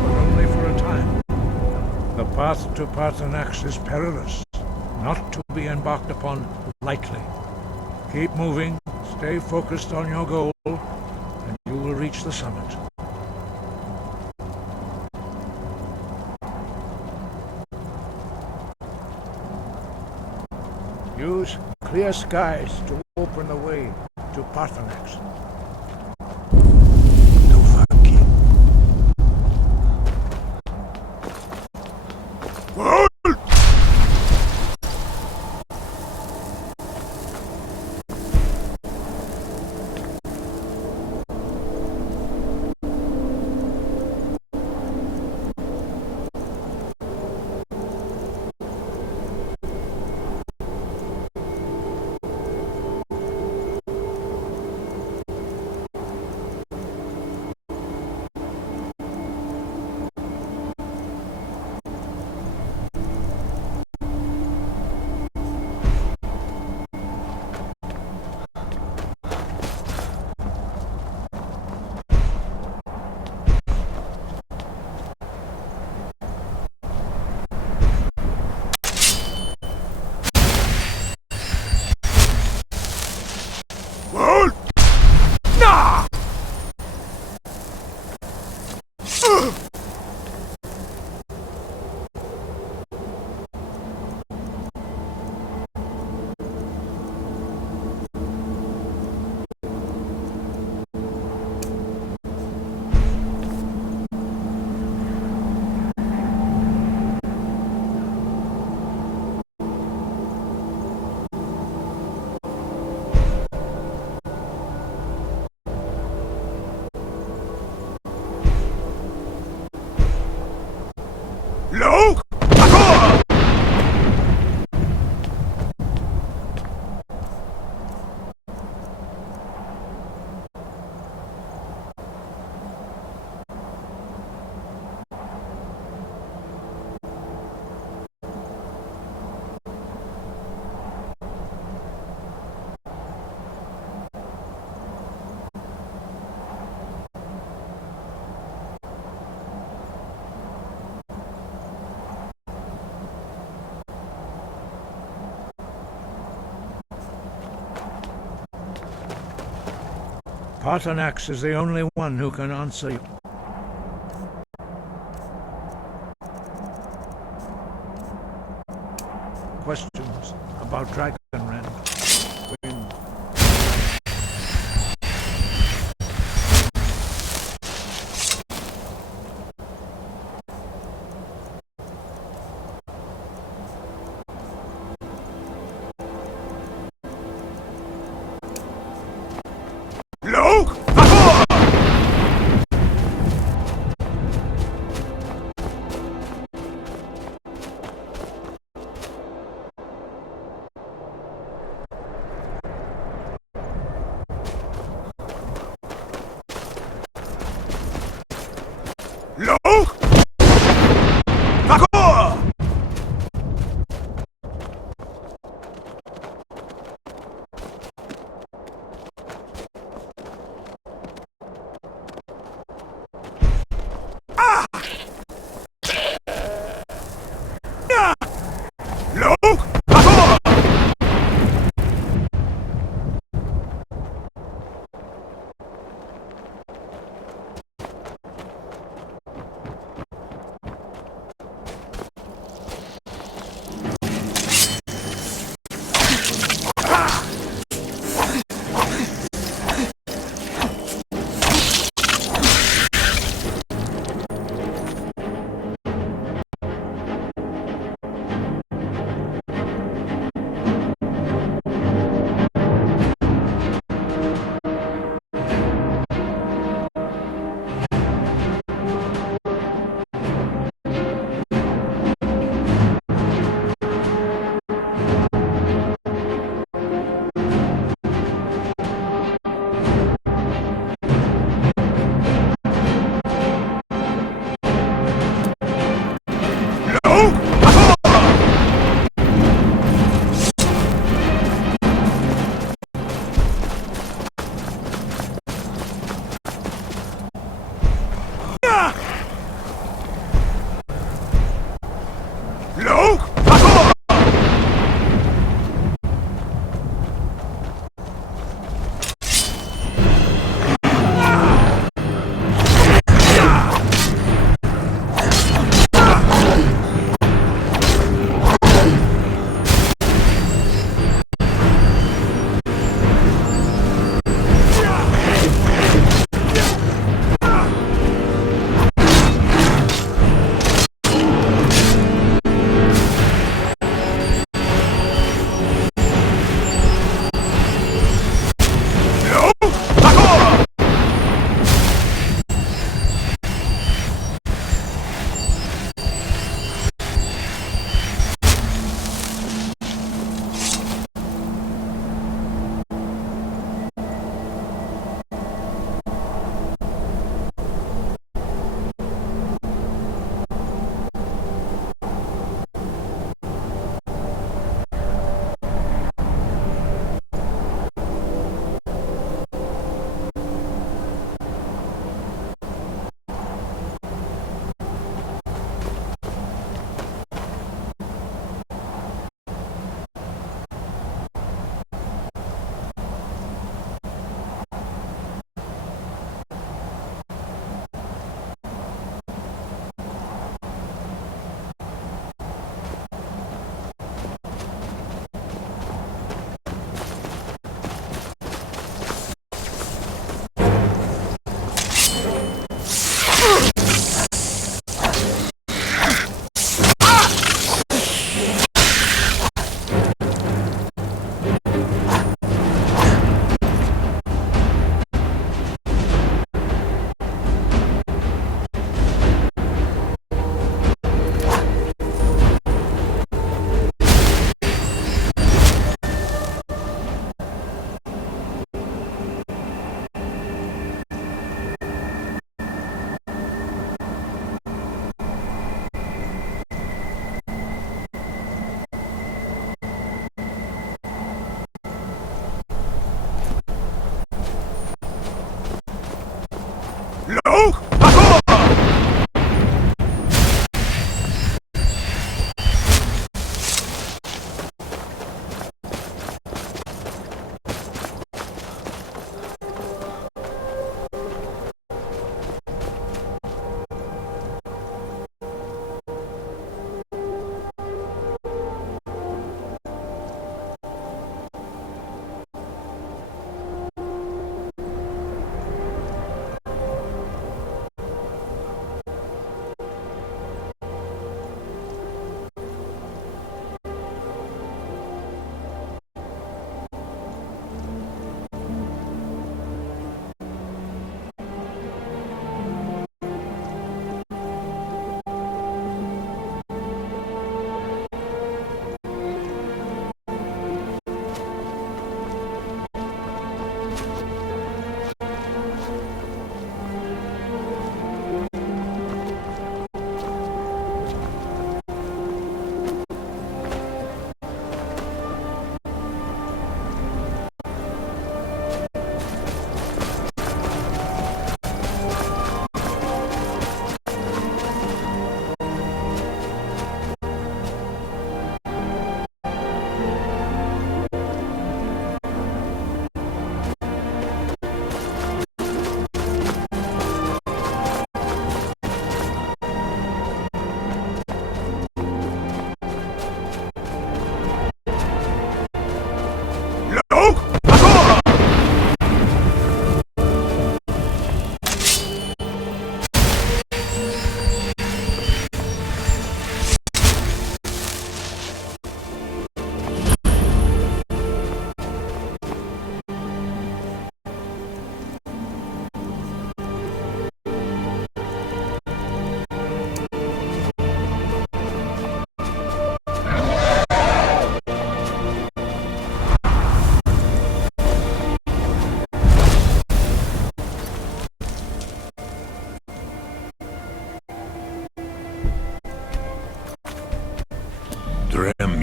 but only for a time. The path to Paarthurnax is perilous, not to be embarked upon lightly. Keep moving, stay focused on your goal, and you will reach the summit. Use clear skies to open the way to Paarthurnax. Paarthurnax is the only one who can answer you. Questions about Dragonrend. Wind.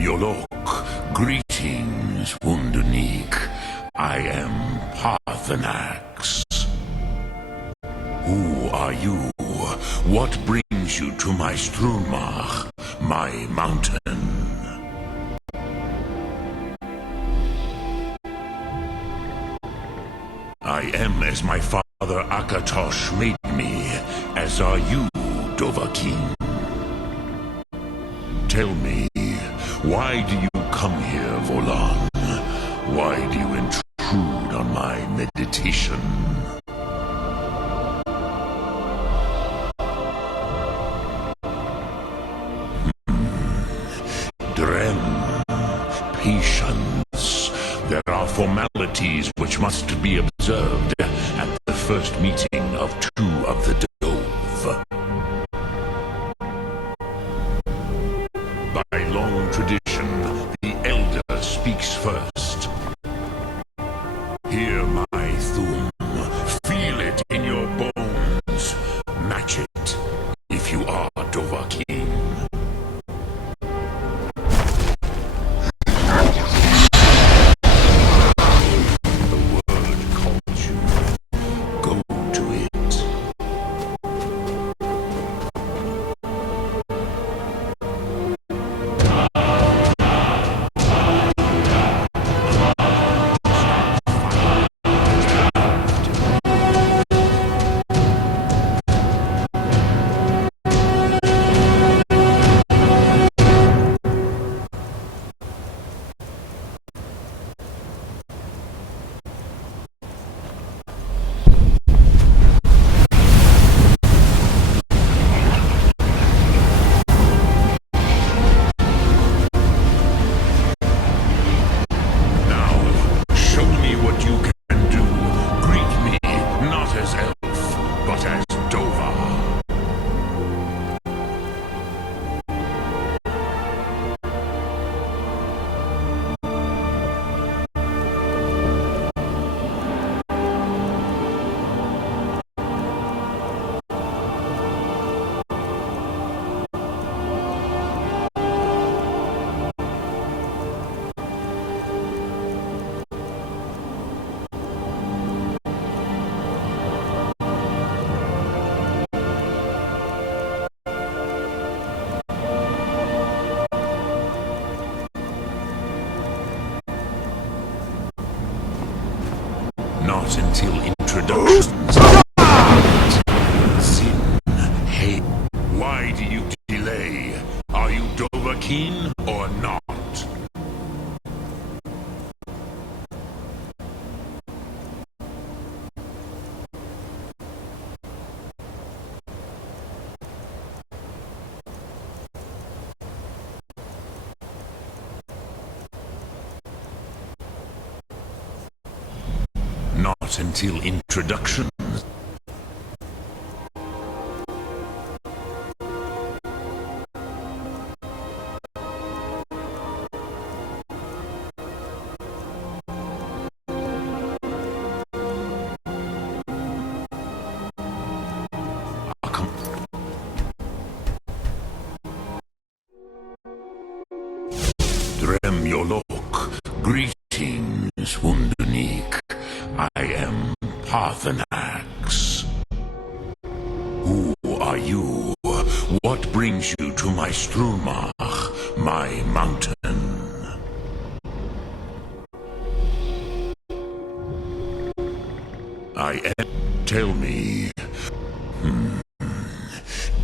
Yolok, greetings, Wundernik. I am Parthenax. Who are you? What brings you to my Strunmach, my mountain? I am as my father Akatosh made me, as are you, Dovahkiin. Tell me, why do you come here, Volan? Why do you intrude on my meditation? Drem, patience. There are formalities which must be observed at the first meeting of two of the Dove. By long tradition, the elder speaks first. Hear my thum. Feel it in your bones. Match it if you are Dovahkiin. The word calls you. Go to it. Not until introductions. Sin, hate. Why do you delay? Are you Dovahkiin or not? Not until introductions. Drem Yolok, greetings, Wundernik. I am Parthenax. Who are you? What brings you to my Strunmach, my mountain? I am... Tell me.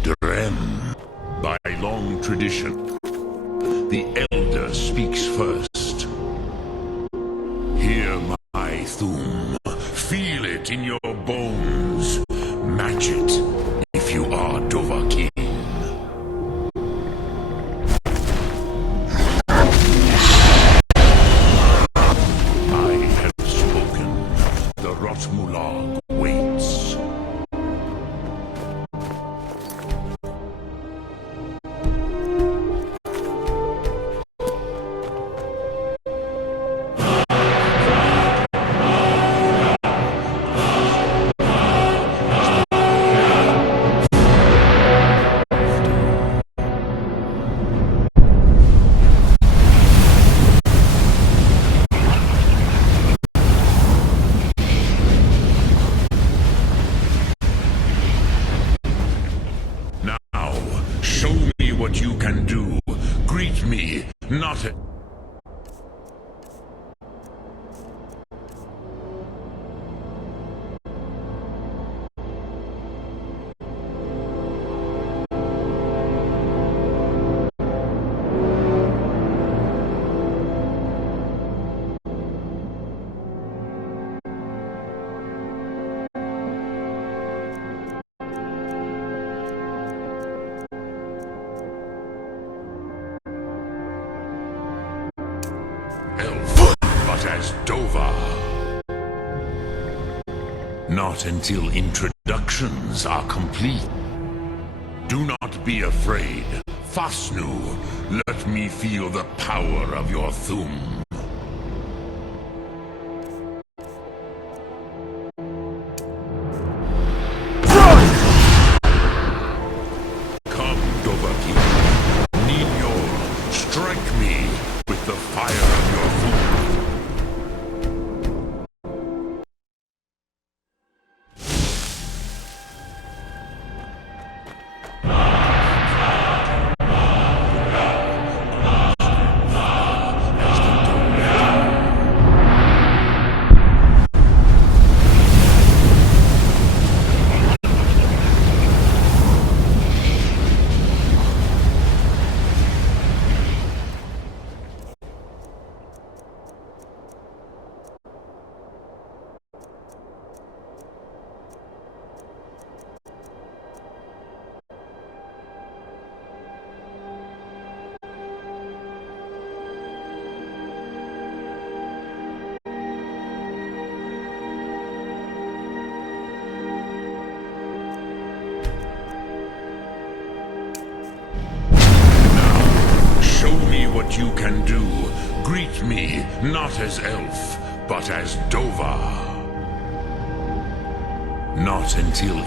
Drem. By long tradition, the elder speaks first. Hear my thum. Feel it in your bones. Match it if you are Dovahkiin. I have spoken. The Rotmulag waits. do. Greet me, not a... elf, but as Dova. Not until introductions are complete. Do not be afraid. Fasnu, let me feel the power of your Thum. Come, Dovaki. Ninyor, strike me with the fire of your Thum. Show me what you can do. Greet me, not as elf, but as Dova. Not until...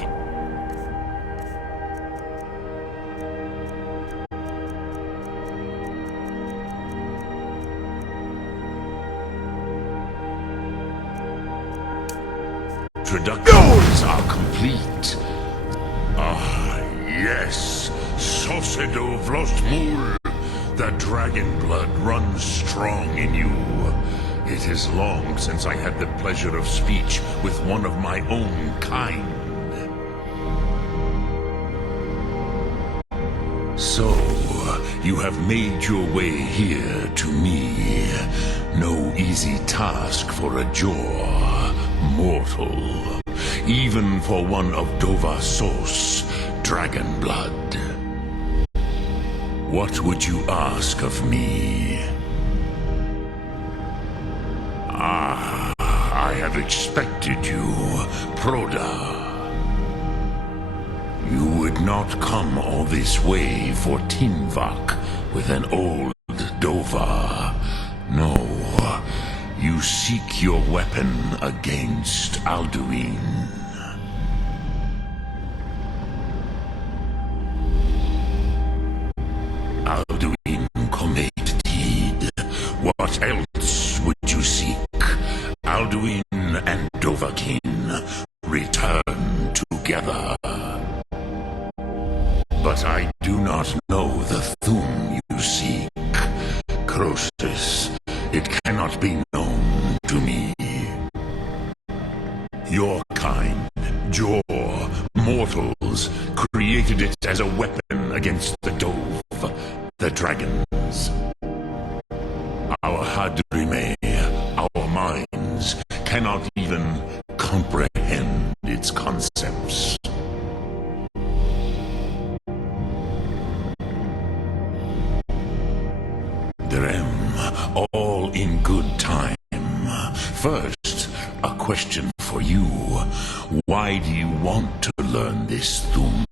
introductions are complete. Ah, yes. Sosedo Vlostmul. The dragon blood runs strong in you. It is long since I had the pleasure of speech with one of my own kind. So, you have made your way here to me. No easy task for a jaw mortal, even for one of Dova Sos, dragon blood. What would you ask of me? Ah, I have expected you, Proda. You would not come all this way for Tinvak with an old Dova. No, you seek your weapon against Alduin. Alduin Kometid. What else would you seek? Alduin and Dovahkiin return together. But I do not know the Thum you seek. Croesus, it cannot be known to me. Your kind, Jor, mortals, created it as a weapon against the Dove, the dragons. Our Hadrime, our minds, cannot even comprehend its concepts. Drem, all in good time. First, a question for you. Why do you want to learn this Thum?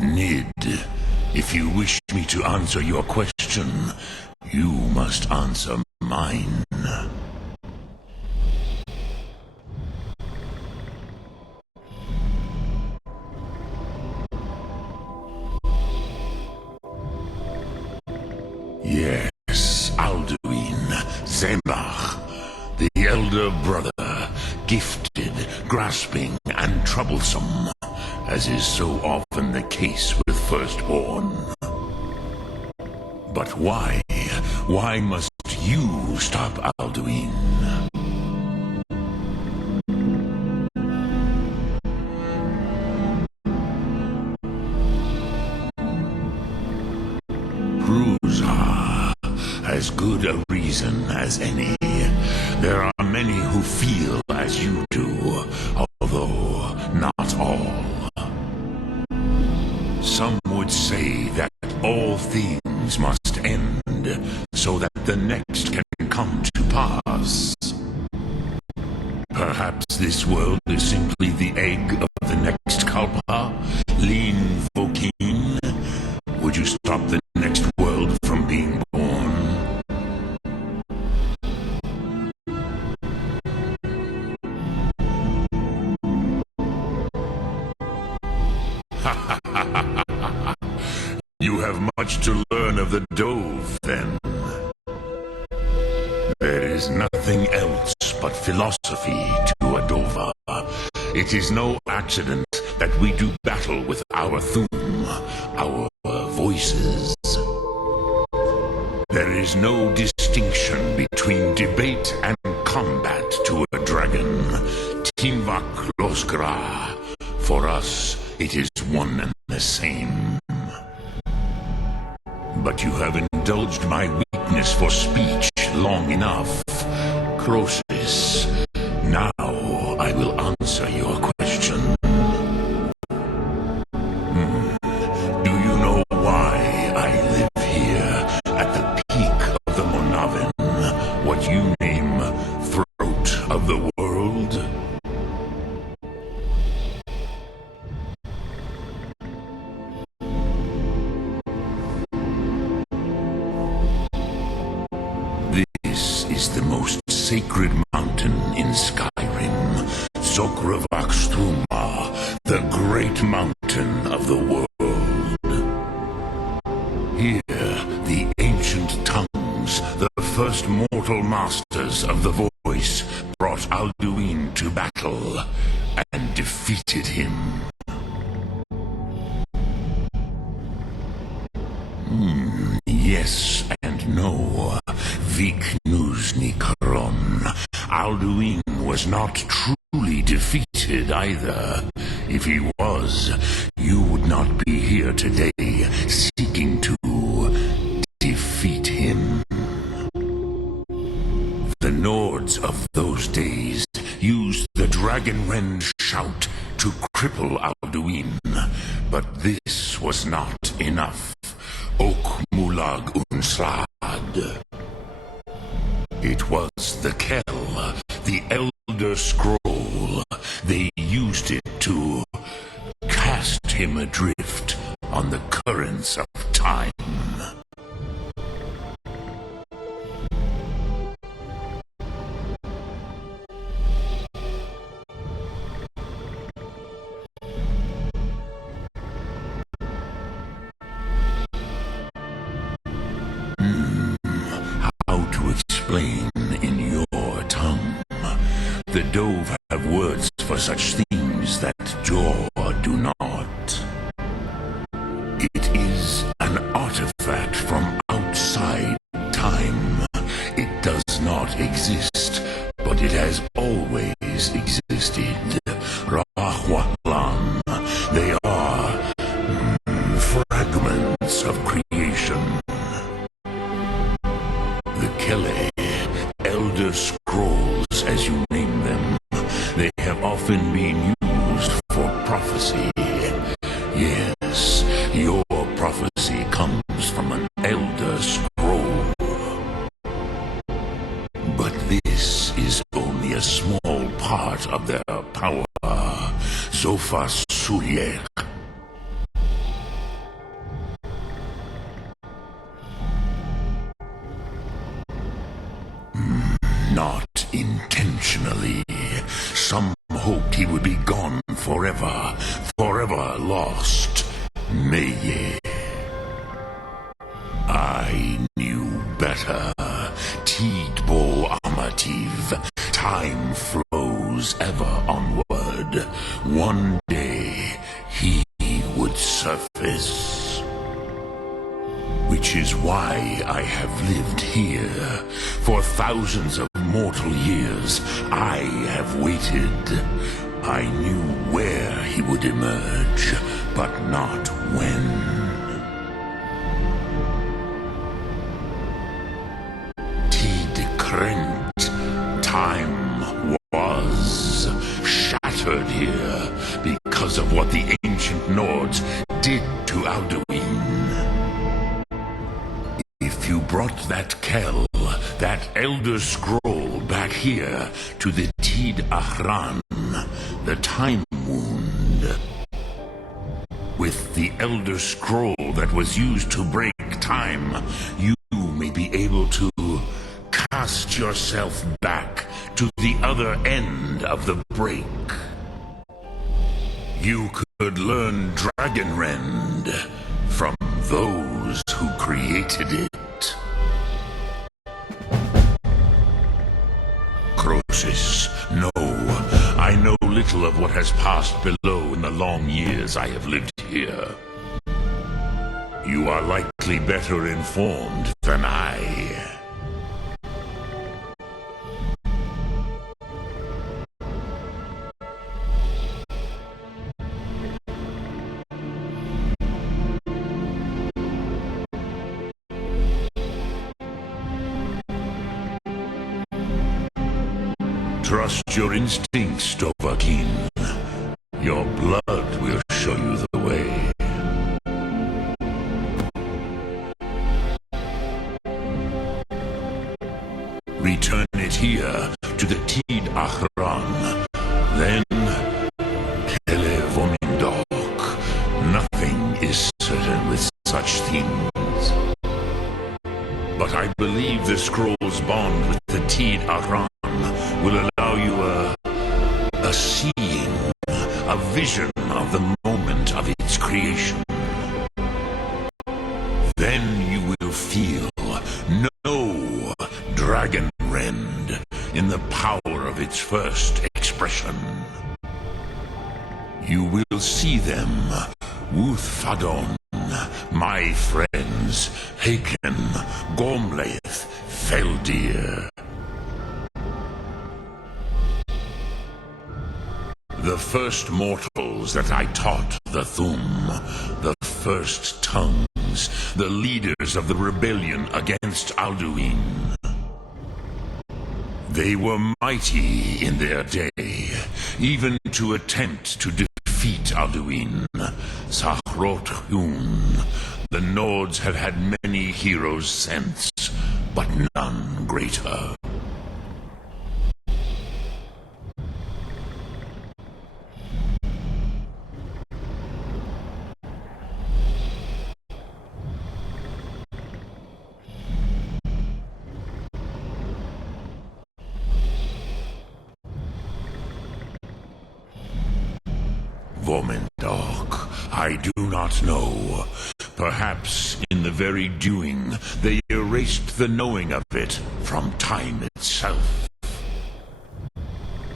Nid, if you wish me to answer your question, you must answer mine. Yes, Alduin, Zemach, the elder brother, gifted, grasping, and troublesome. as is so often the case with Firstborn. But why? Why must you stop Alduin? Prusa, as good a reason as any. There are many who feel as you do, although not all. Some would say that all things must end, so that the next can come to pass. Perhaps this world is simply the egg of the next Kalpa, Lin Vokin. Would you stop the next world from being born? You have much to learn of the Dove, then. There is nothing else but philosophy to a Dova. It is no accident that we do battle with our Thum, our voices. There is no distinction between debate and combat to a dragon. Timvak Loskra. For us, it is one and the same. But you have indulged my weakness for speech long enough. Croesus, now I will answer your question. Do you know why I live here at the peak of the Monaven? What you name throat of the world? This is the most sacred mountain in Skyrim, Zokravak Struma, the great mountain of the world. Here, the ancient tongues, the first mortal masters of the voice, brought Alduin to battle and defeated him. Yes and no. Viknuzny Karon. Alduin was not truly defeated either. If he was, you would not be here today seeking to defeat him. The Nords of those days used the Dragonrend shout to cripple Alduin, but this was not enough. Ok Mulag Unslad. It was the Kell, the Elder Scroll. They used it to cast him adrift on the currents of time. Explain in your tongue. The Dove have words for such things that Jor do not. It is an artifact from outside time. It does not exist, but it has always existed. Rahwahlan. They are fragments of creation. The Kele, Elder Scrolls as you name them, they have often been used for prophecy. Yes, your prophecy comes from an Elder Scroll. But this is only a small part of their power. Sofa Suryek. Not intentionally. Some hoped he would be gone forever, forever lost. Meye. I knew better. Tidbo Amativ. Time flows ever onward. One day, he surface. Which is why I have lived here. For thousands of mortal years, I have waited. I knew where he would emerge, but not when. Time was shattered here because of what the ancient Nords did to Alduin. If you brought that Kell, that Elder Scroll back here to the Tid Ahran, the Time Wound, with the Elder Scroll that was used to break time, you may be able to cast yourself back to the other end of the break. You could learn Dragonrend from those who created it. Croesus, no, I know little of what has passed below in the long years I have lived here. You are likely better informed than I. Trust your instincts, Dovahkiin. Your blood will show you the way. Return it here to the Tid Ahran. Then, Kele Vomindok. Nothing is certain with such things. But I believe the scroll's bond with the Tid Ahran will allow you a seeing, a vision of the moment of its creation. Then you will feel, know Dragonrend in the power of its first expression. You will see them, Wuthfadon, my friends, Haken, Gormlaith, Feldir. The first mortals that I taught the Thum, the first tongues, the leaders of the rebellion against Alduin. They were mighty in their day, even to attempt to defeat Alduin. Sakhrot-Hun, the Nords have had many heroes since, but none greater. Vomindok, I do not know. Perhaps in the very doing, they erased the knowing of it from time itself.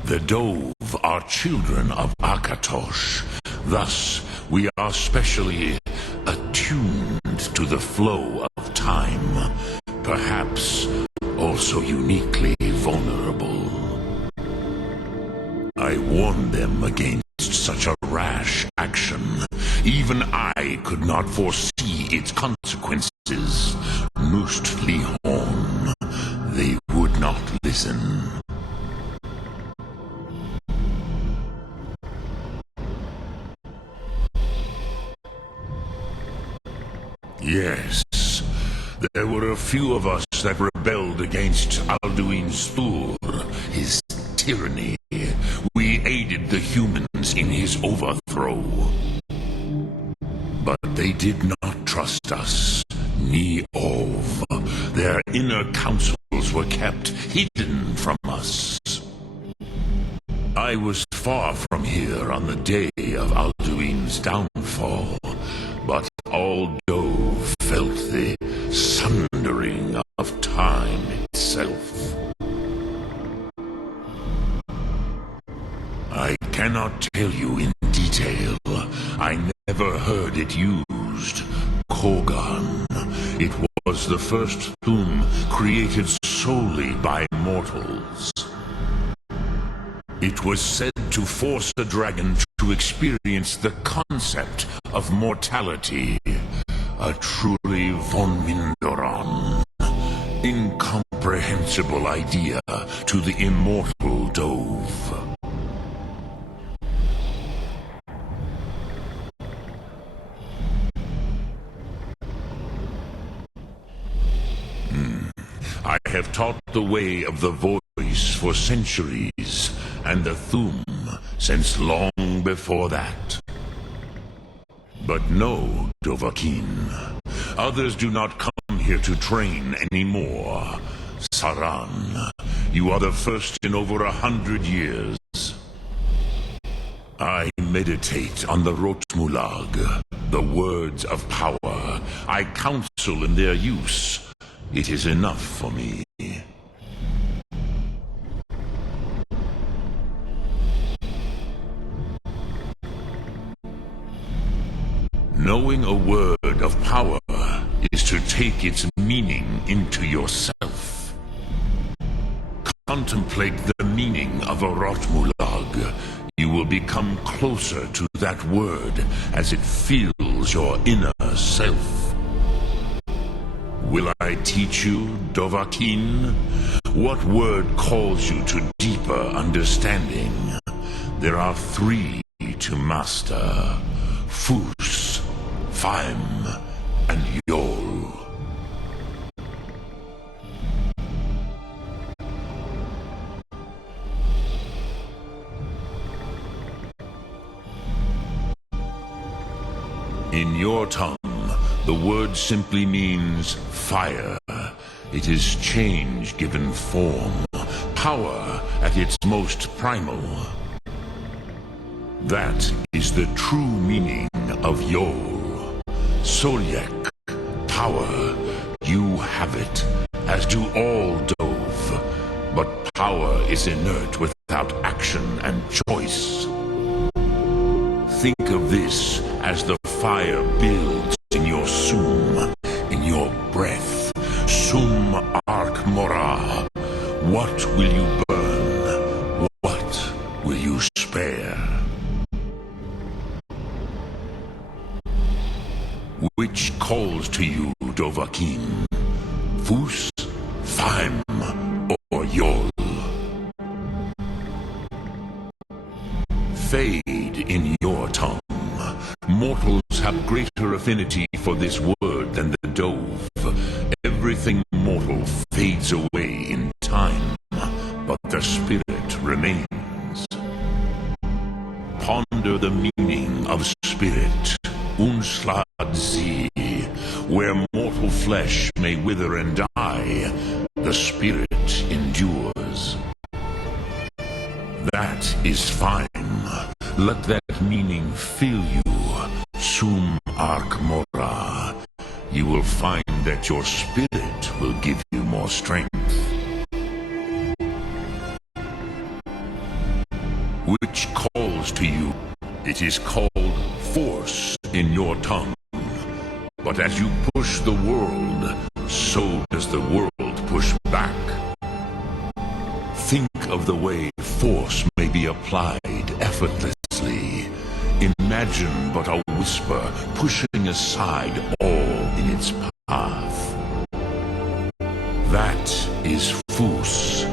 The Dove are children of Akatosh. Thus, we are specially attuned to the flow of time. Perhaps also uniquely vulnerable. I warned them against such a rash action. Even I could not foresee its consequences. Mustli Horn. They would not listen. Yes, there were a few of us that rebelled against Alduin's Thur, his tyranny. We aided the humans in his overthrow. But they did not trust us, ni Ov. Their inner counsels were kept hidden from us. I was far from here on the day of Alduin's downfall, but all Dove felt the sundering of time itself. I cannot tell you in detail. I ever heard it used. Kogan. It was the first tomb created solely by mortals. It was said to force a dragon to experience the concept of mortality. A truly von Mindoran. Incomprehensible idea to the immortal Dove. I have taught the way of the voice for centuries, and the Thum since long before that. But no, Dovahkiin. Others do not come here to train anymore. Saran, you are the first in over 100 years. I meditate on the Rotmulag, the words of power. I counsel in their use. It is enough for me. Knowing a word of power is to take its meaning into yourself. Contemplate the meaning of a Rotmulag. You will become closer to that word as it fills your inner self. Will I teach you, Dovahkiin? What word calls you to deeper understanding? There are 3 to master. Fus, Faim, and Yol. In your tongue, the word simply means fire. It is change given form, power at its most primal. That is the true meaning of Yol. Solyek, power. You have it, as do all Dove. But power is inert without action and choice. Think of this as the fire builds in your sum, in your breath. Sum Ark Mora. What will you burn? What will you spare? Which calls to you, Dovahkiin? Fus, Faim, or Yol? Fade in your tongue. Mortals have greater affinity for this word than the Dove. Everything mortal fades away in time, but the spirit remains. Ponder the meaning of spirit, Unslad-zi. Where mortal flesh may wither and die, the spirit endures. That is fine. Let that meaning fill you. Sum Ark Mora. You will find that your spirit will give you more strength. Which calls to you. It is called force in your tongue. But as you push the world, so does the world push back. Think of the way force may be applied effortlessly. Imagine but a whisper pushing aside all in its path. That is Fus.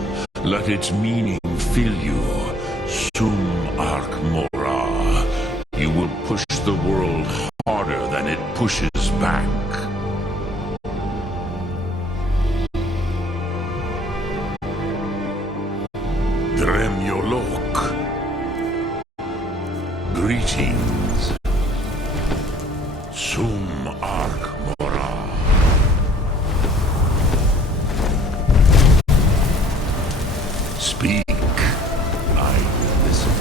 Let its meaning fill you. Sum Ark Mora. You will push the world harder than it pushes back. Dremyolok. Greetings. Sum Ark Mora. Speak. I will listen.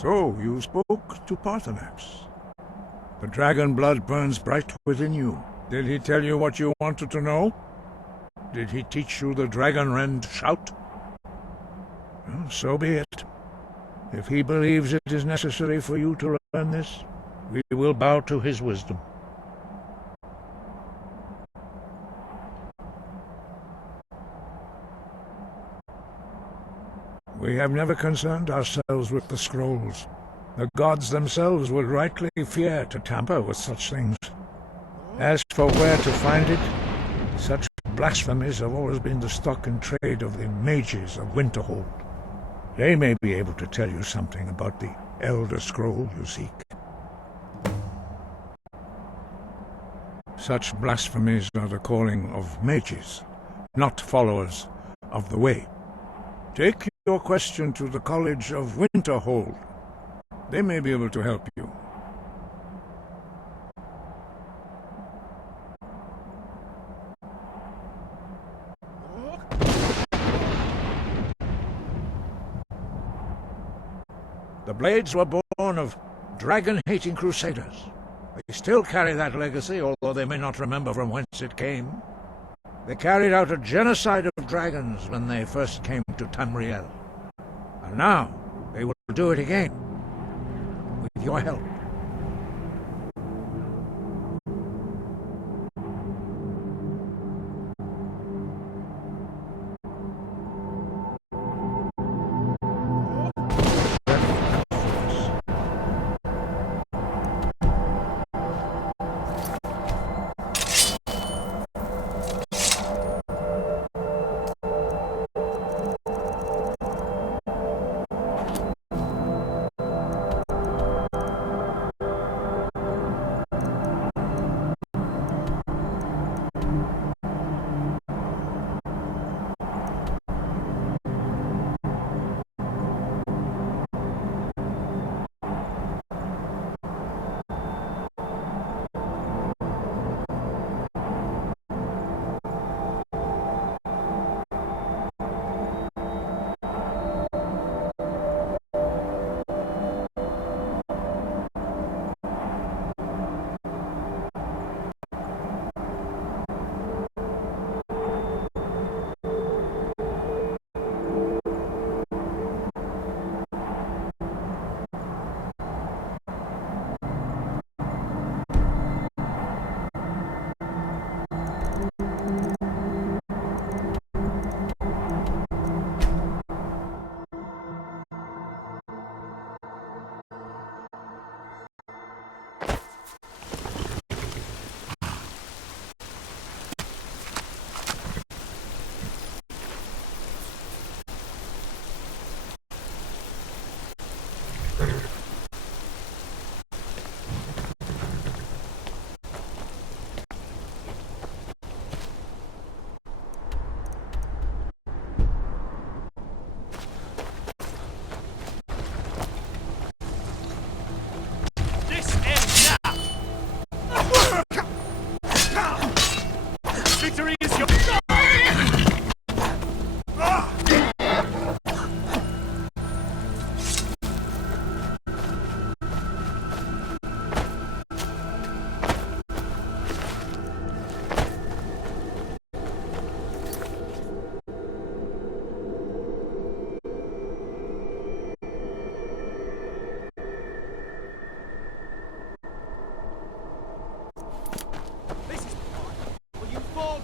So, you spoke to Parthenax. The dragon blood burns bright within you. Did he tell you what you wanted to know? Did he teach you the dragon rend shout? Well, so be it. If he believes it is necessary for you to learn this, we will bow to his wisdom. We have never concerned ourselves with the scrolls. The gods themselves would rightly fear to tamper with such things. As for where to find it, such blasphemies have always been the stock and trade of the mages of Winterhold. They may be able to tell you something about the Elder Scroll you seek. Such blasphemies are the calling of mages, not followers of the Way. Take your question to the College of Winterhold. They may be able to help you. The Blades were born of dragon-hating crusaders. They still carry that legacy, although they may not remember from whence it came. They carried out a genocide of dragons when they first came to Tamriel. And now, they will do it again. With your help.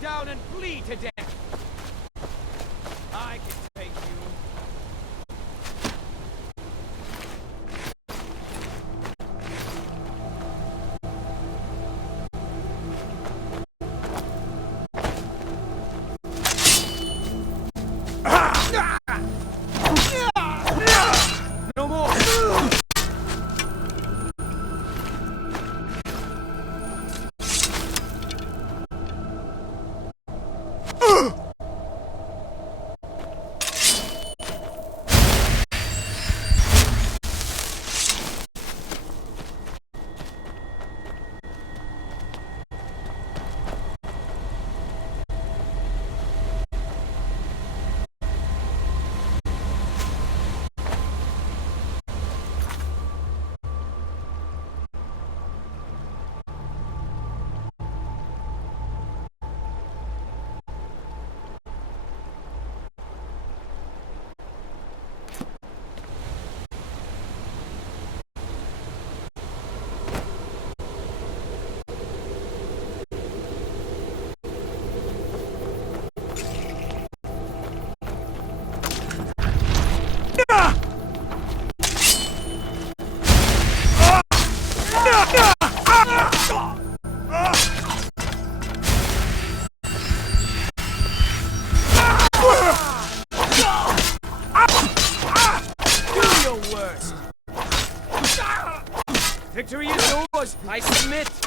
Down and bleed to death. I can take you. No more. cause, I submit!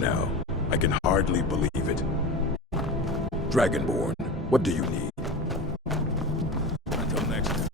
now. I can hardly believe it. Dragonborn, what do you need? Until next time.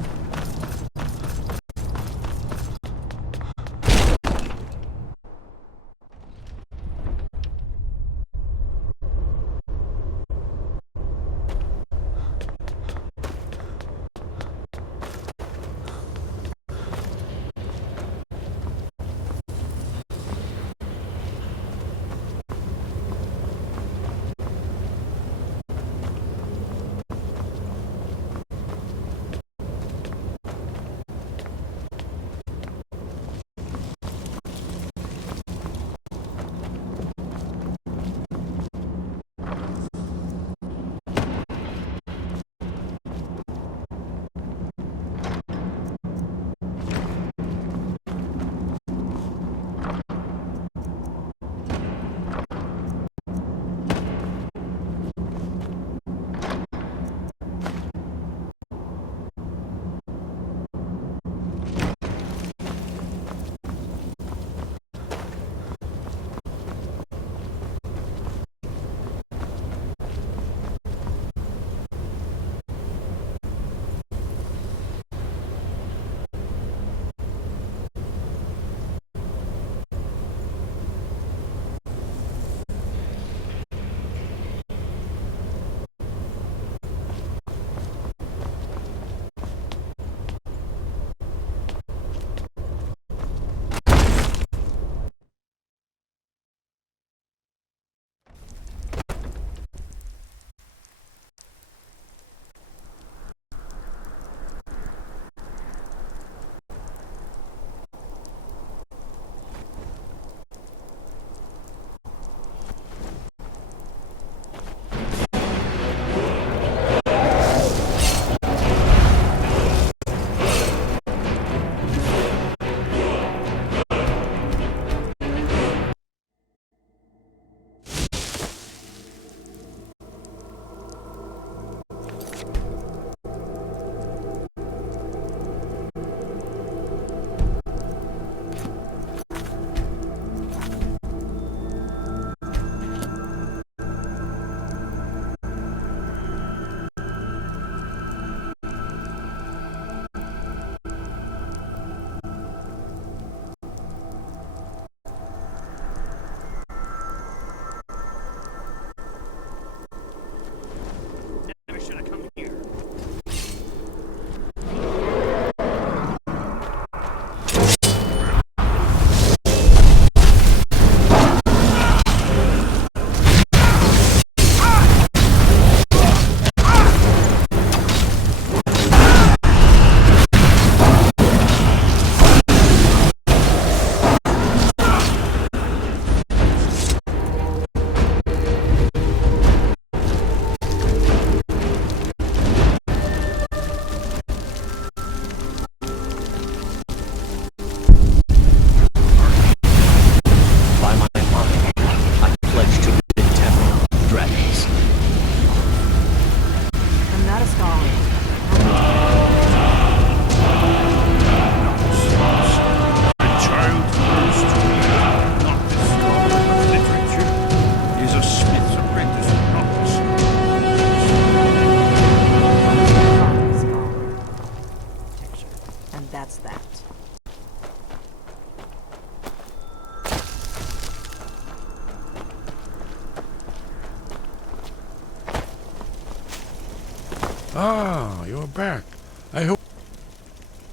Ah, you're back. I hope...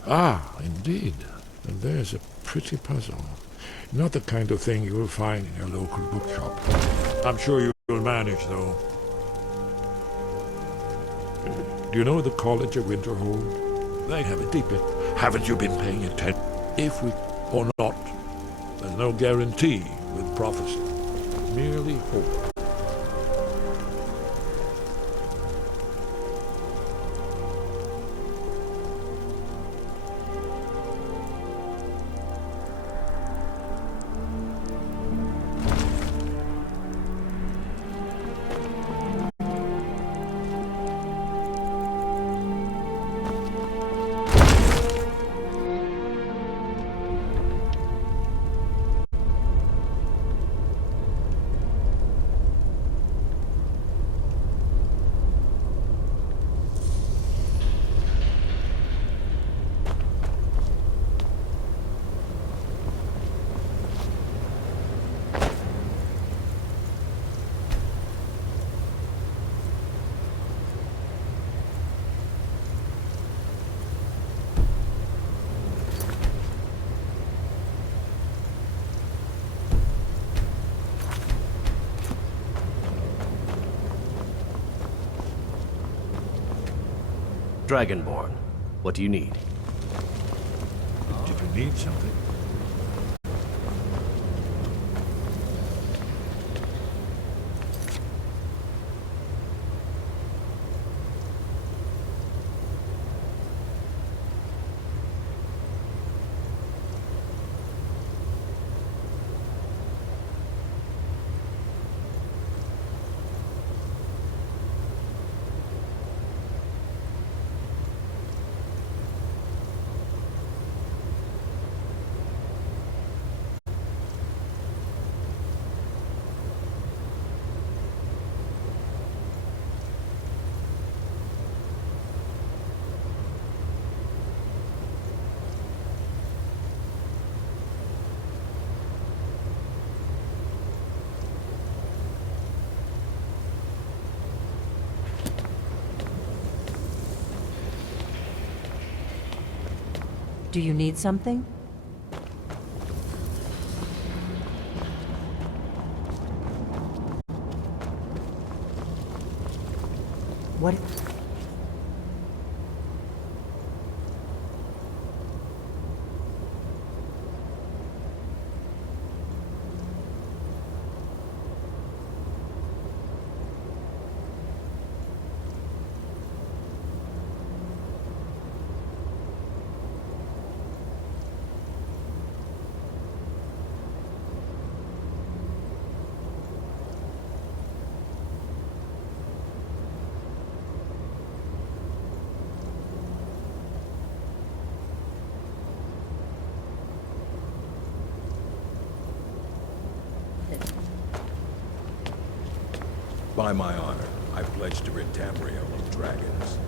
Ah, indeed. And there's a pretty puzzle. Not the kind of thing you will find in your local bookshop. I'm sure you'll manage, though. Do you know the College of Winterhold? They have a deep end. Haven't you been paying attention? If we... or not. There's no guarantee with prophecy. Merely hope. Dragonborn. What do you need? Did you need something? Do you need something? What? By my honor, I pledge to rid Tamriel of dragons.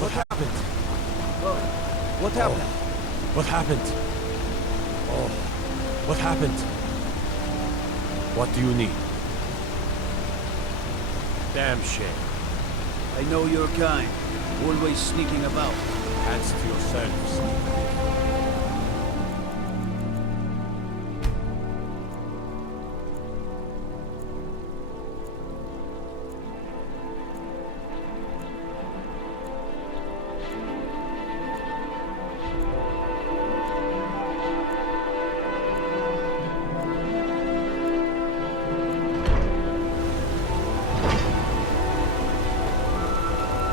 What happened? What happened? What happened? Oh, what happened? What do you need? Damn shame. I know your kind. Always sneaking about. Hands to yourselves.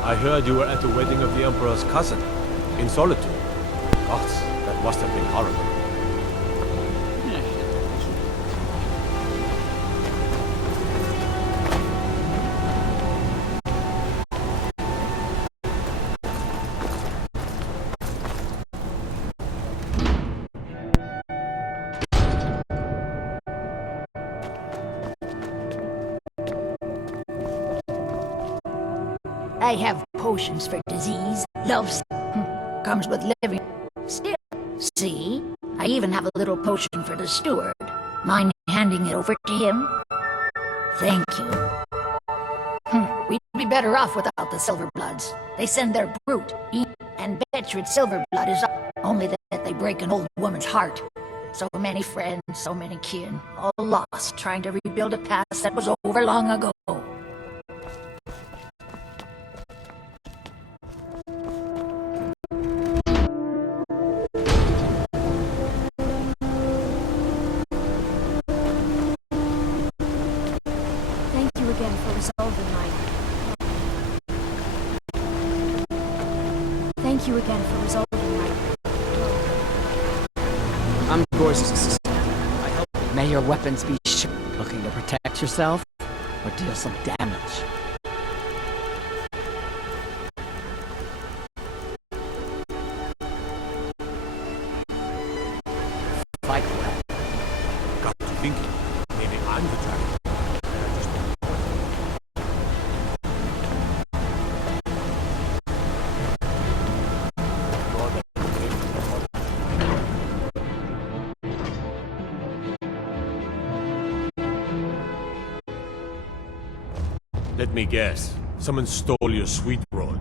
I heard you were at the wedding of the Emperor's cousin, in Solitude. Gods, that must have been horrible. I have potions for disease. Love comes with living. Still, see? I even have a little potion for the steward. Mind handing it over to him? Thank you. We'd be better off without the Silverbloods. They send their brute, and bet you it's Silverblood is only that they break an old woman's heart. So many friends, so many kin, all lost trying to rebuild a past that was over long ago. Thank you again for resolving my... Thank you again for resolving my... I'm Gorse's assistant. I help. May your weapons be looking to protect yourself or deal some damage. Fight well. Got to thinking. Maybe I'm the dragon. Let me guess. Someone stole your sweet roll.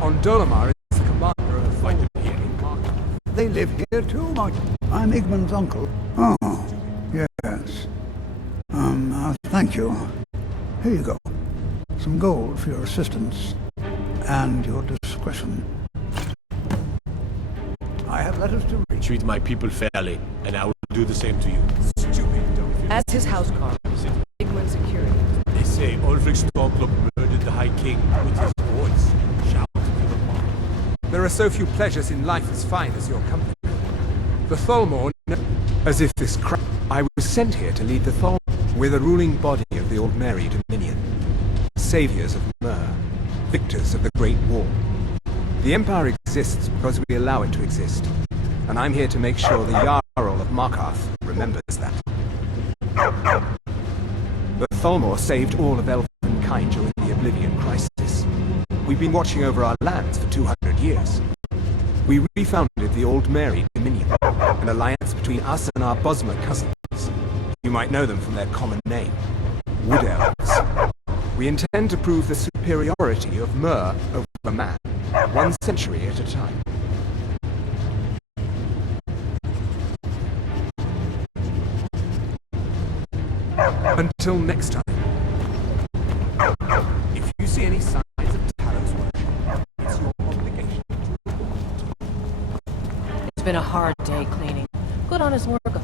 On Dolomar is the commander of the fight here in Market. They live here too, Mark. I'm Igmund's uncle. Oh, yes. Thank you. Here you go. Some gold for your assistance. And your discretion. I have letters to read. Treat my people fairly, and I will do the same to you. Stupid, don't you? As his housecarl, Igmund security. They say Ulfric Stormcloak murdered the High King with his voice. Shout to the mob. There are so few pleasures in life as fine as your company. The Tholmor, as if this I was sent here to lead the Tholmor. We're the ruling body of the Old Mary Dominion. Saviors of Myr. Victors of the Great War. The Empire exists because we allow it to exist. And I'm here to make sure the Jarl of Markarth remembers that. The Tholmor saved all of Elvenkind during the Oblivion Crisis. We've been watching over our lands for 200 years. We refounded the Old Mary Dominion, an alliance between us and our Bosmer cousins. You might know them from their common name, Wood Elves. We intend to prove the superiority of Myr over man, 1 century at a time. Until next time. If you see any signs of Talos work, it's your obligation to report. It's been a hard day cleaning. Good honest work.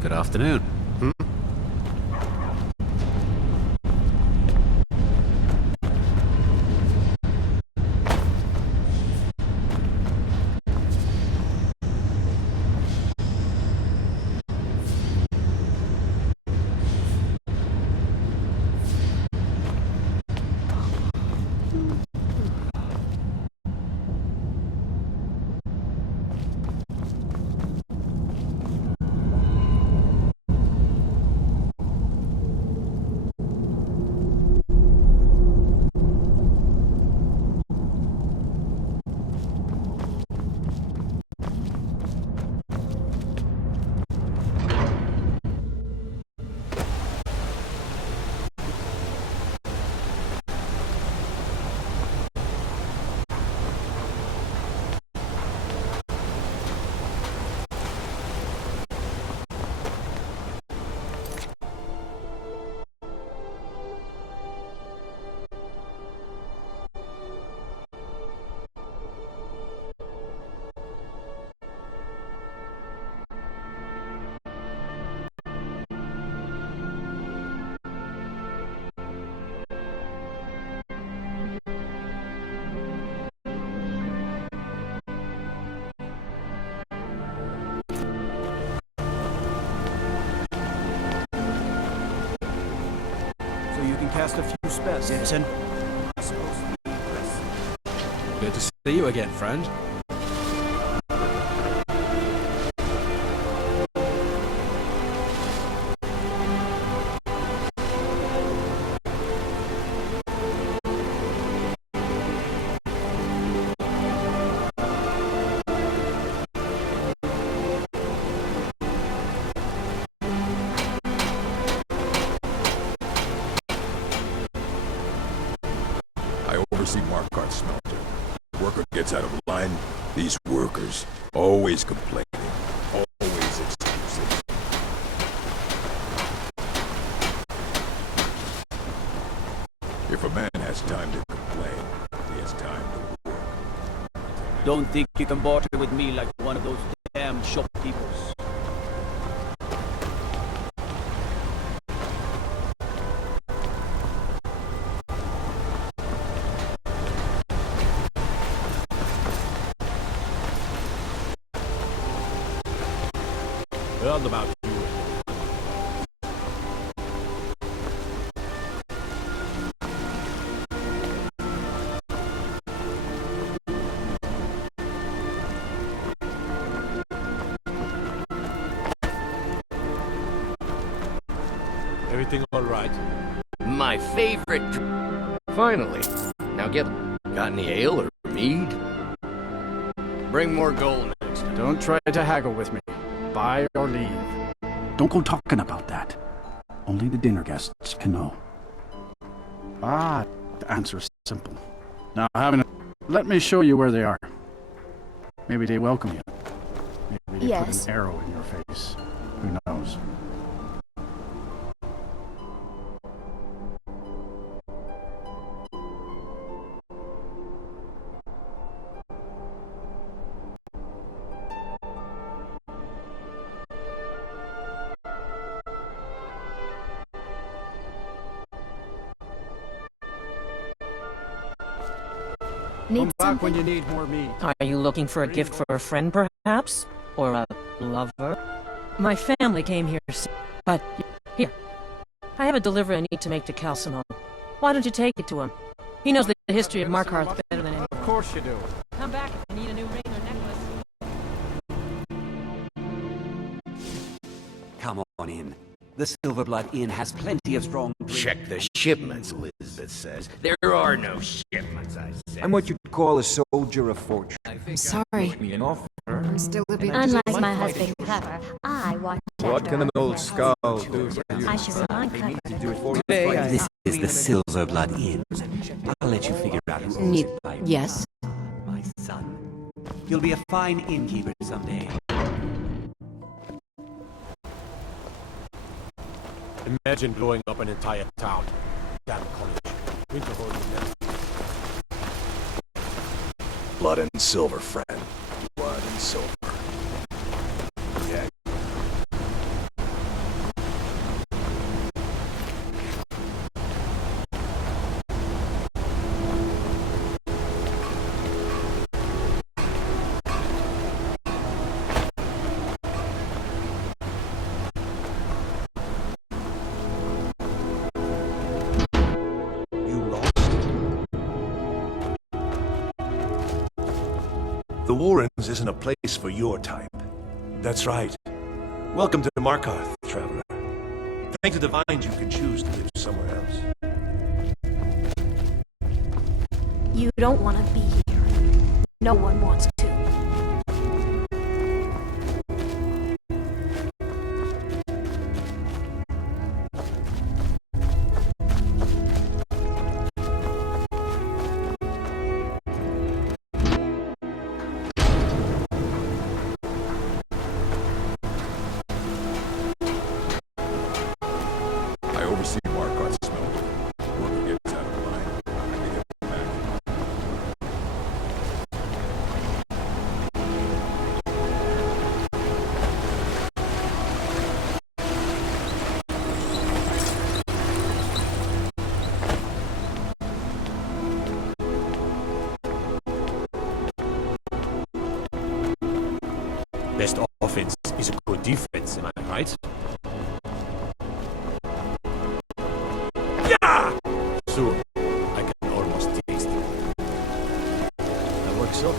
Good afternoon. You can cast a few spells. Citizen? I suppose. see you again, friend. I oversee Markarth's smelter. Worker gets out of line, these workers always complaining, always excusing. If a man has time to complain, he has time to work. Don't think you can barter with me like one of those damn shopkeepers. Well, about you. Everything all right? My favorite. Finally. Now get. Got any ale or mead? Bring more gold next time. Don't try to haggle with me. Buy or leave. Don't go talking about that. Only the dinner guests can know. Ah, the answer is simple. Now, let me show you where they are. Maybe they welcome you. Maybe they put an arrow in your face. Who knows? Need Come back when you need more meat. Are you looking for a gift for a friend, perhaps? Or a lover? My family came here, but here. I have a delivery I need to make to Calcimon. Why don't you take it to him? He knows the history of Markarth better than anyone. Of course you do. Come back if you need a new ring or necklace. Come on in. The Silverblood Inn has plenty of strong drink. Check the shipments, Elizabeth says. There are no shipments, I said. I'm what you'd call a soldier of fortune. I'm sorry. I'm still a bit... Unlike my husband Clever, I watch What can an old skull do for you? I should remind Clever. This is the Silverblood Inn. I'll let you figure out who's Yes? my son. You'll be a fine innkeeper someday. Imagine blowing up an entire town. Damn college. Winterhold would never. Blood and silver, friend. Blood and silver. Yeah. The Warrens isn't a place for your type. That's right. Welcome to Markarth, traveler. Thank the Divines you can choose to live somewhere else. You don't want to be here. No one wants to. I oversee Markarth's smelter. Worker gets out of line, they get back. Best offense is a good defense, am I right? Yeah! Soon, I can almost taste it. That works so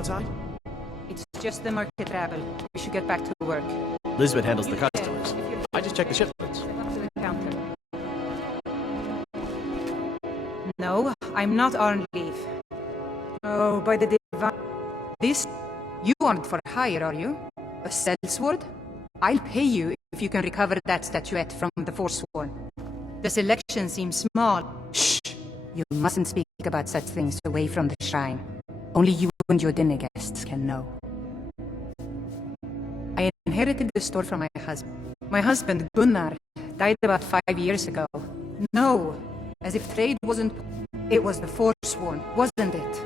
outside? It's just the market rabble. We should get back to work. Lisbeth handles the customers. I just check the shipments. No, I'm not on leave. Oh, by the divine... This... You aren't for hire, are you? A sellsword? I'll pay you if you can recover that statuette from the Forsworn. The selection seems small. Shh! You mustn't speak about such things away from the shrine. Only you and your dinner guests can know. I inherited the store from my husband. My husband, Gunnar, died about 5 years ago. No, as if trade wasn't... It was the Forsworn, wasn't it?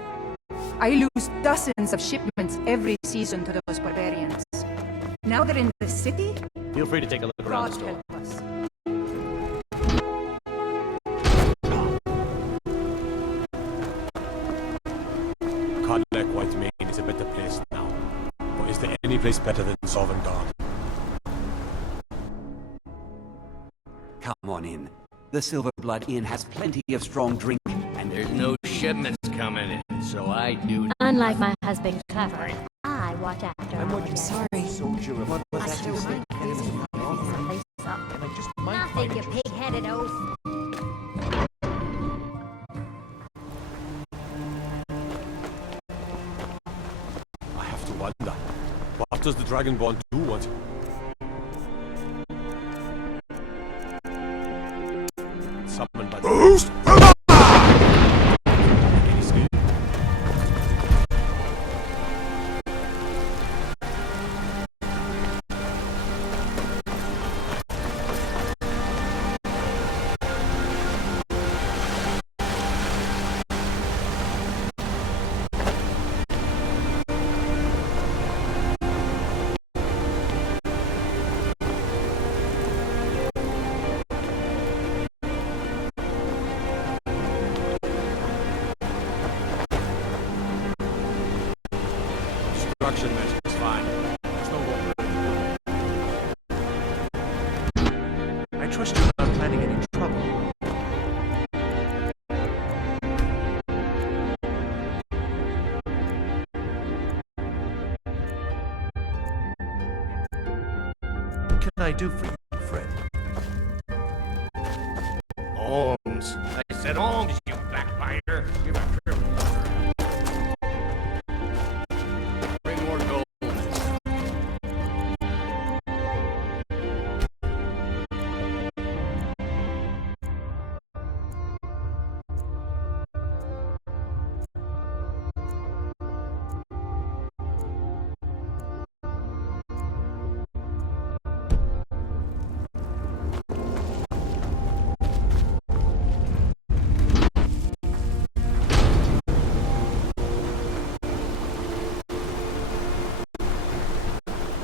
I lose dozens of shipments every season to those barbarians. Now they're in the city? Feel free to take a look around the store. Help us. Codlec Whitemane is a better place now. Or is there any place better than Sovngarde? Come on in. The Silverblood Inn has plenty of strong drink, and there's no shipments coming in, so I do. Unlike my husband, Clever, I watch after. I'm what you sorry. Soldier of Nothing, you pig-headed oaf. I have to wonder. What does the Dragonborn do want? Summoned by the... Destruction measure is fine. There's no more. I trust you're not planning any trouble. What can I do for you, friend? Alms. I said alms, you backbiter. Give a trip. Bring more gold.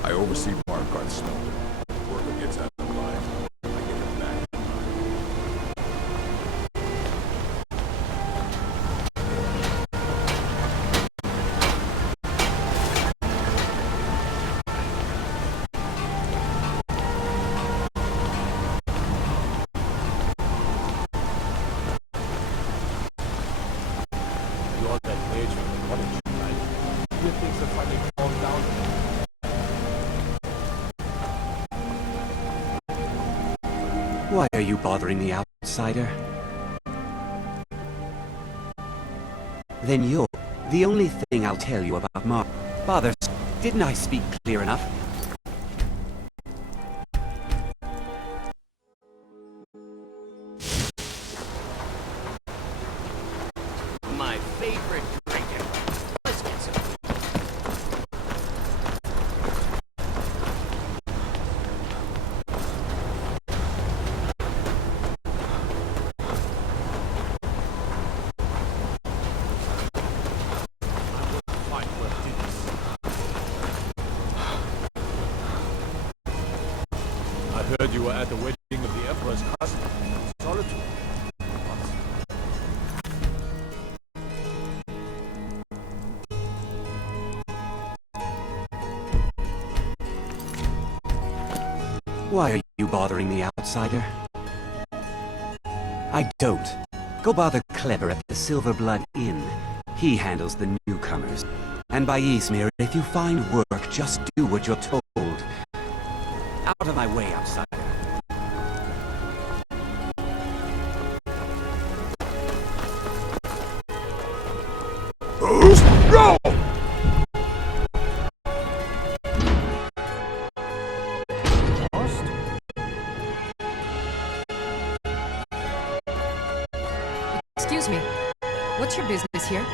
I oversee Markarth's smelter. Worker gets out of line. I get him back. You're that page from the college, right? You think are finally calmed down? Why are you bothering the outsider? Then you're the only thing I'll tell you about Mark. Father, didn't I speak clear enough? My favorite drinking. Let's get some. I heard you were at the wedding of the Emperor's cousin. Solitude. Why are you bothering the outsider? I don't. Go bother Clever at the Silverblood Inn. He handles the newcomers. And And by Izmir, if you find work, just do what you're told. Out of my way, outsider. Go! Excuse me. What's your business here?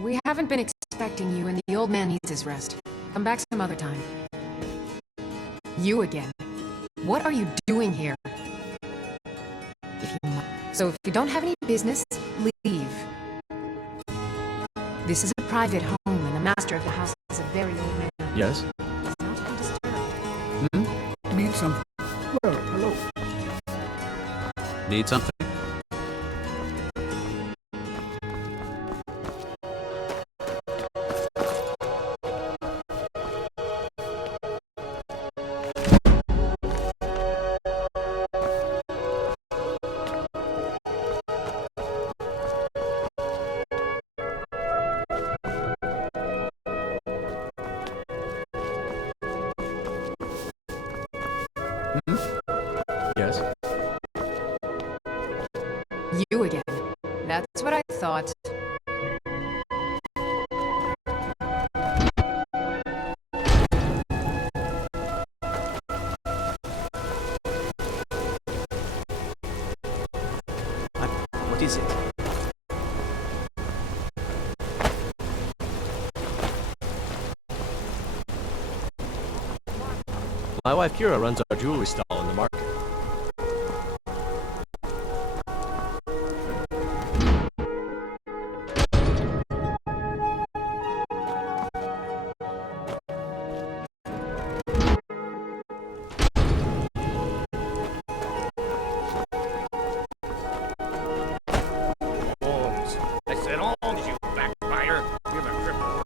We haven't been expecting you, and the old man needs his rest. Come back some other time. You again. What are you doing here? So if you don't have any business, leave. This is a private home, and the master of the house is a very old man. Yes? He's not to be disturbed. Need something? Well, hello. Need something? Yes? You again. That's what I thought. What is it? My wife Kira runs our jewelry stall in the market. I said, "Holmes, you backbiter! You're the cripple."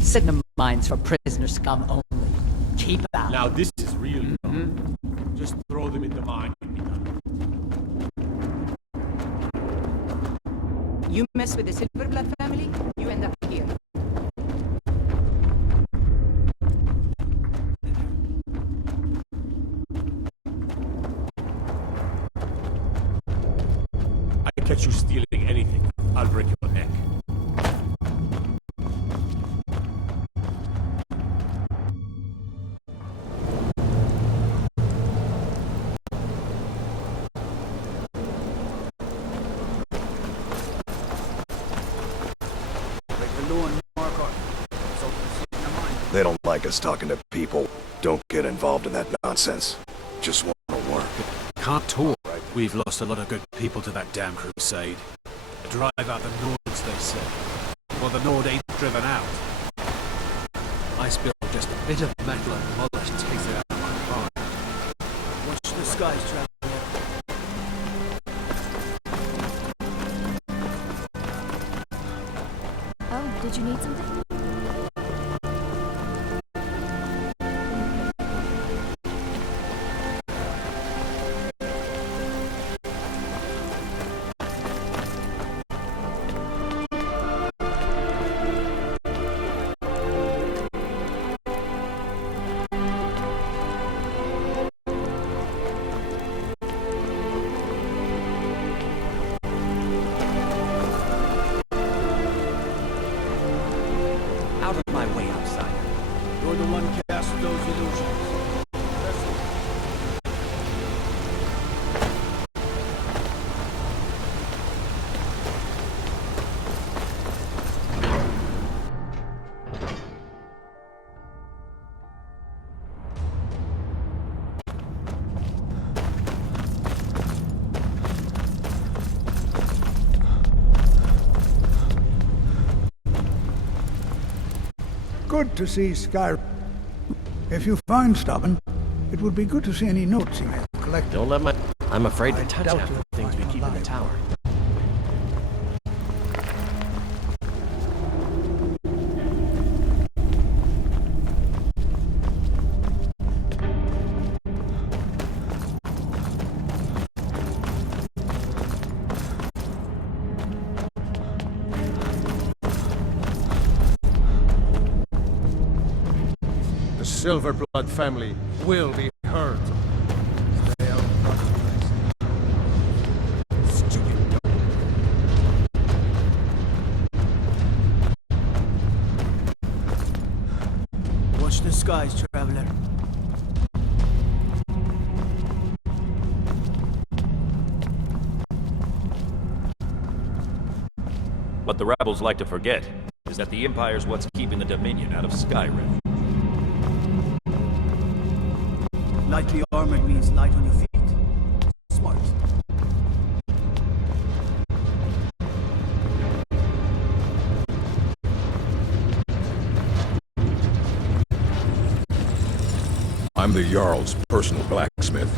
Sydenham mines for prisoner scum only. Keep out. Now this is real. Just throw them in the mine and be done. You mess with the Silverblood family, you end up here. I catch you stealing anything, I'll break your neck. They don't like us talking to people. Don't get involved in that nonsense. Just want to work. Can't talk. We've lost a lot of good people to that damn crusade. Drive out the Nords, they say. Well, the Nord ain't driven out. I spilled just a bit of metal and polish takes it out of my heart. Watch the skies, traveler. Oh, did you need something? good to see Skyrim. If you find Stubborn, it would be good to see any notes he may have collected. Don't let my... I'm afraid to I touch doubt half the you'll things we find keep in the alive. tower. The Silverblood family will be heard. Stay out of trouble. Stupid dog. Watch the skies, traveler. What the rebels like to forget is that the Empire's what's keeping the Dominion out of Skyrim. Lightly armored means light on your feet. Smart. I'm the Jarl's personal blacksmith.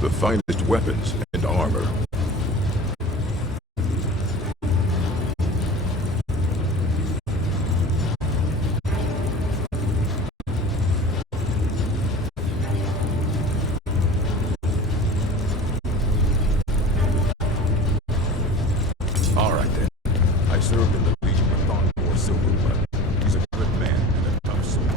The finest weapons and armor. All right then. I served in the Legion with Thornbore Silverblood. He's a good man and a tough soldier.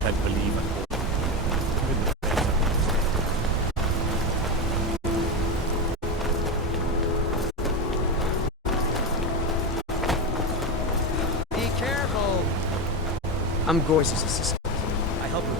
Can't believe it. Be careful. I'm Gorse's assistant. I help him.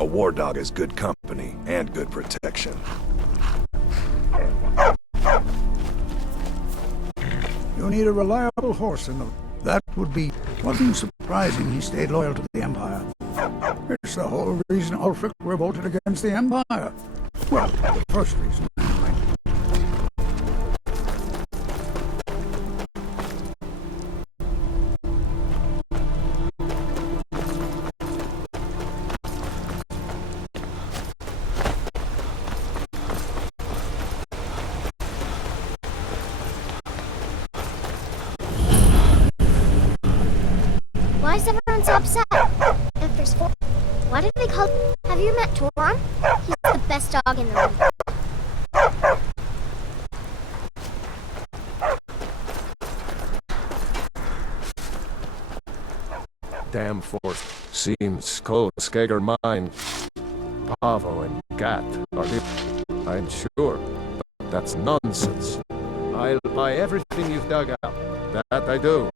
A war dog is good company and good protection. You need a reliable horse in the... That would be... Wasn't surprising he stayed loyal to the Empire. It's the whole reason Ulfric revolted against the Empire. Well, the first reason, anyway. Why is everyone so upset? If there's four... Why did they call... Have you met Toron? He's the best dog in the room. Damn force. Seems Skull, Skager, Mine, Pavo, and Gat are the... I'm sure. But that's nonsense. I'll buy everything you've dug out. That I do.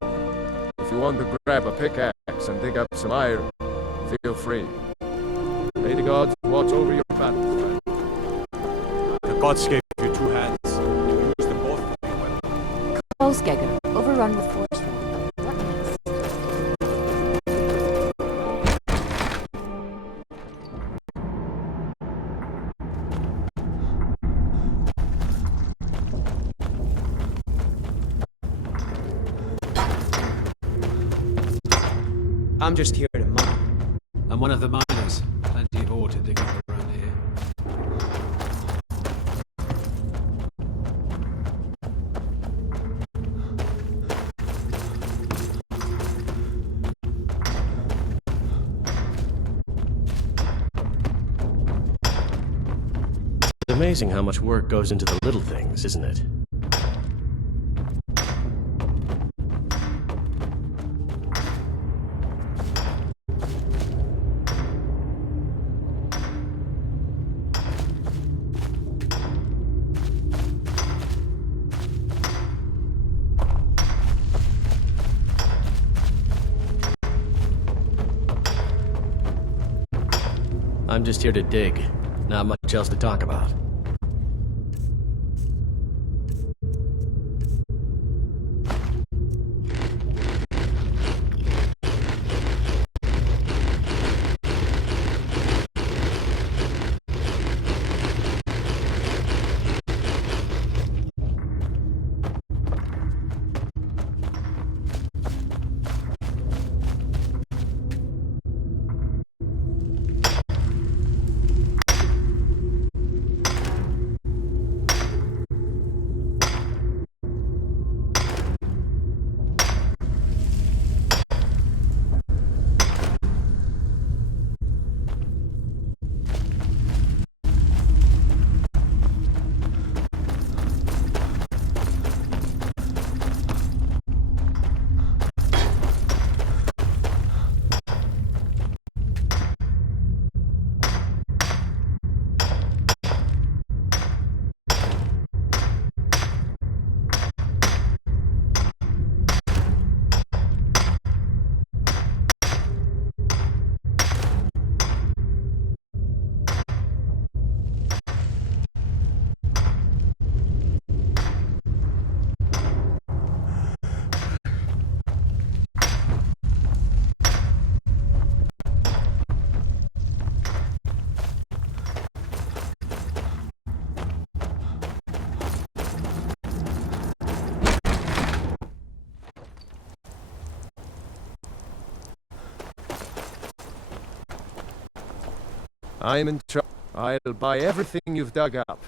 If you want to grab a pickaxe and dig up some iron, feel free. May the gods watch over your battle. The gods gave you two hands. Use them both for your weapon. Kolskegger, overrun with force form. I'm just here to mine. I'm one of the miners. Plenty of ore to dig up around here. It's amazing how much work goes into the little things, isn't it? I'm just here to dig. Not much else to talk about. I'm in trouble. I'll buy everything you've dug up.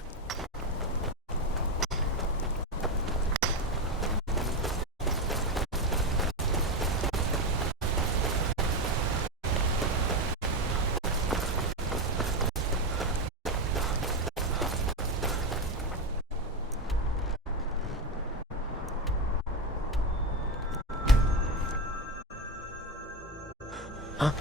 Huh?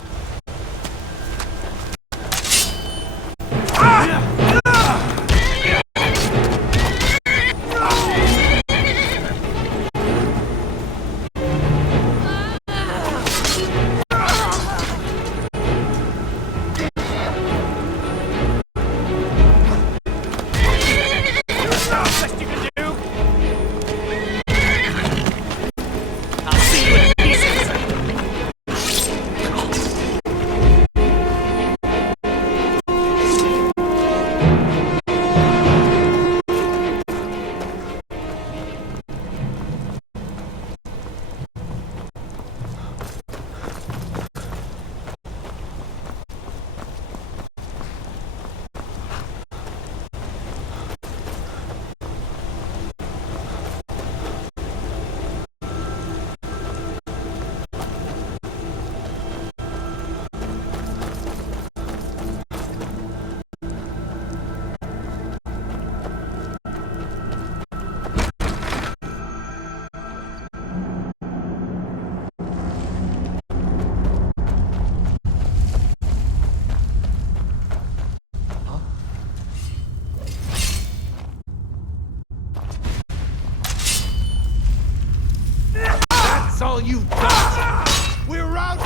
That's all you've got! We're out!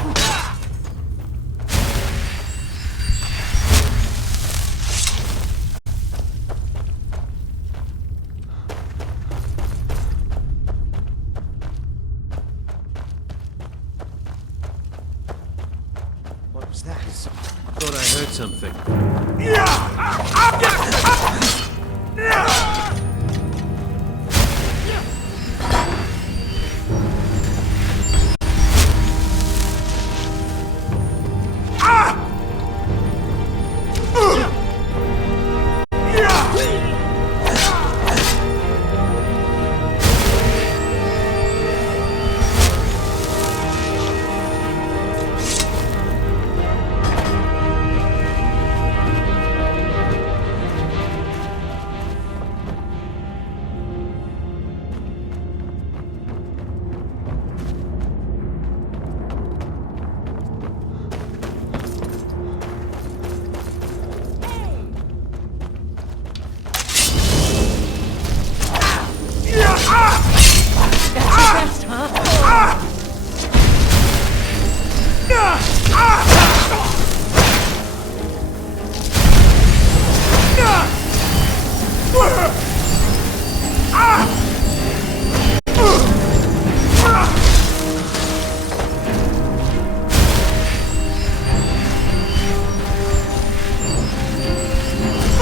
What was that? Thought I heard something.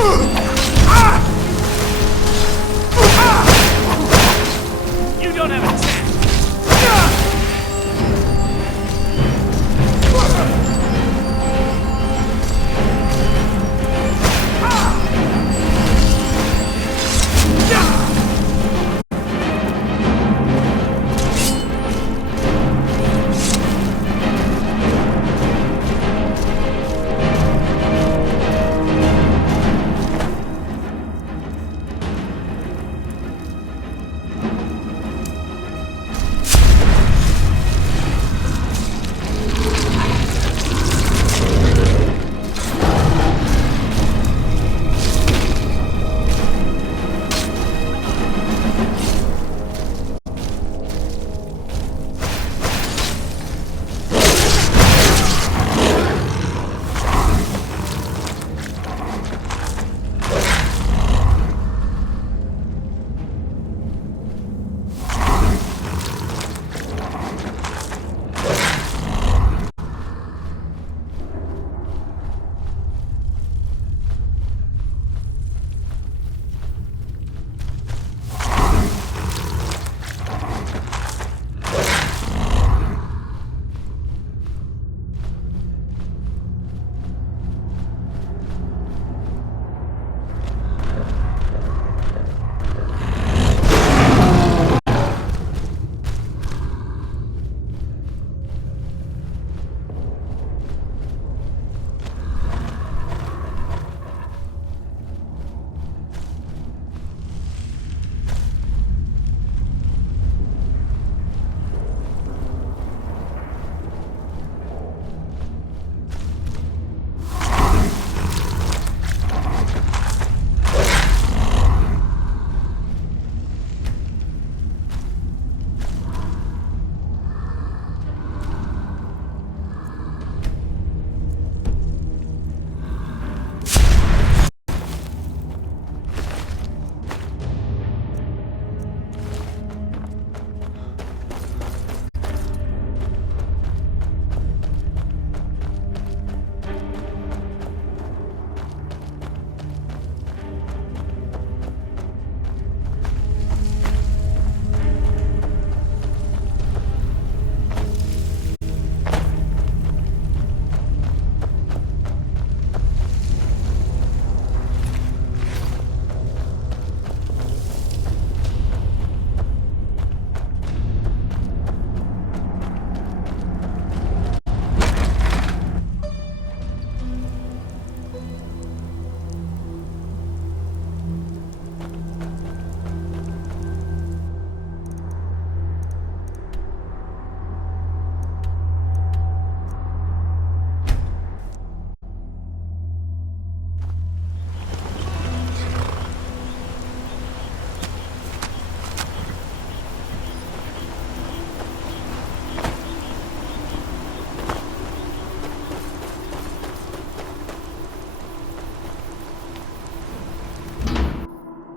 You don't have a chance!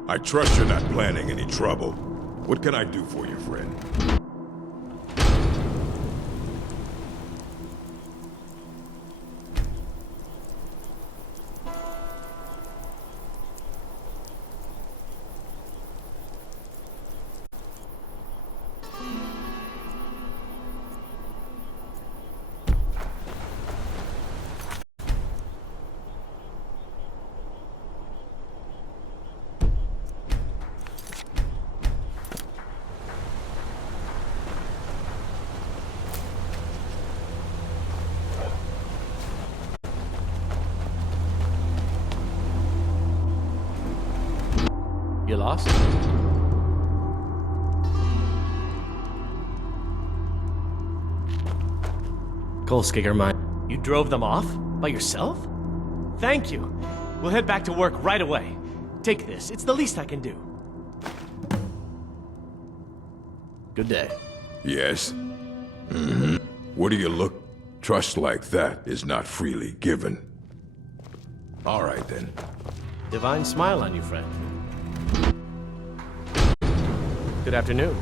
I trust you're not planning any trouble. What can I do for you, friend? You lost? Kolskiger, mine. You drove them off? By yourself? Thank you. We'll head back to work right away. Take this. It's the least I can do. Good day. Yes? Mm-hmm. What do you look? Trust like that is not freely given. All right, then. Divine smile on you, friend. Good afternoon.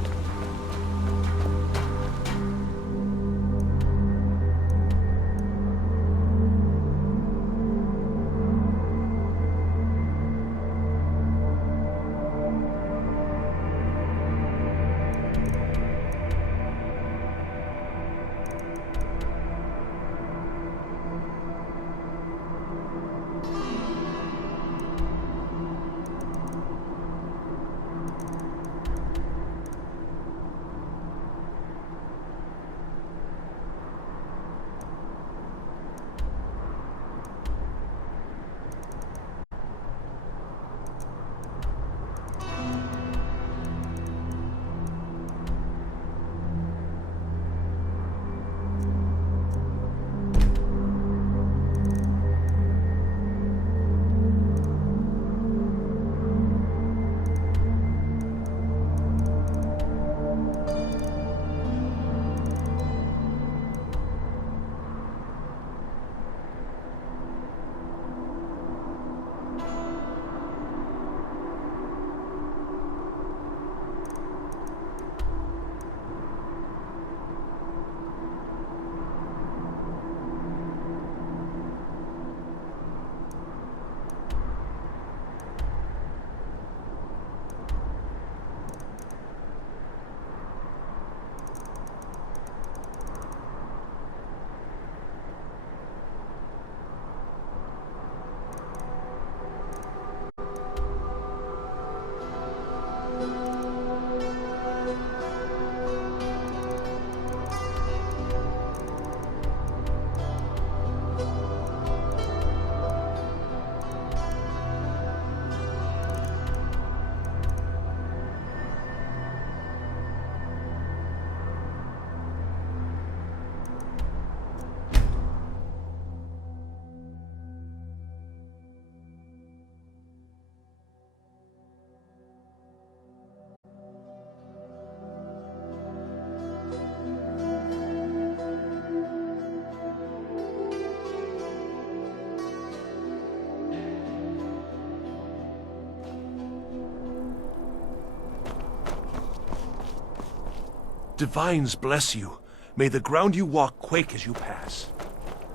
Divines bless you. May the ground you walk quake as you pass.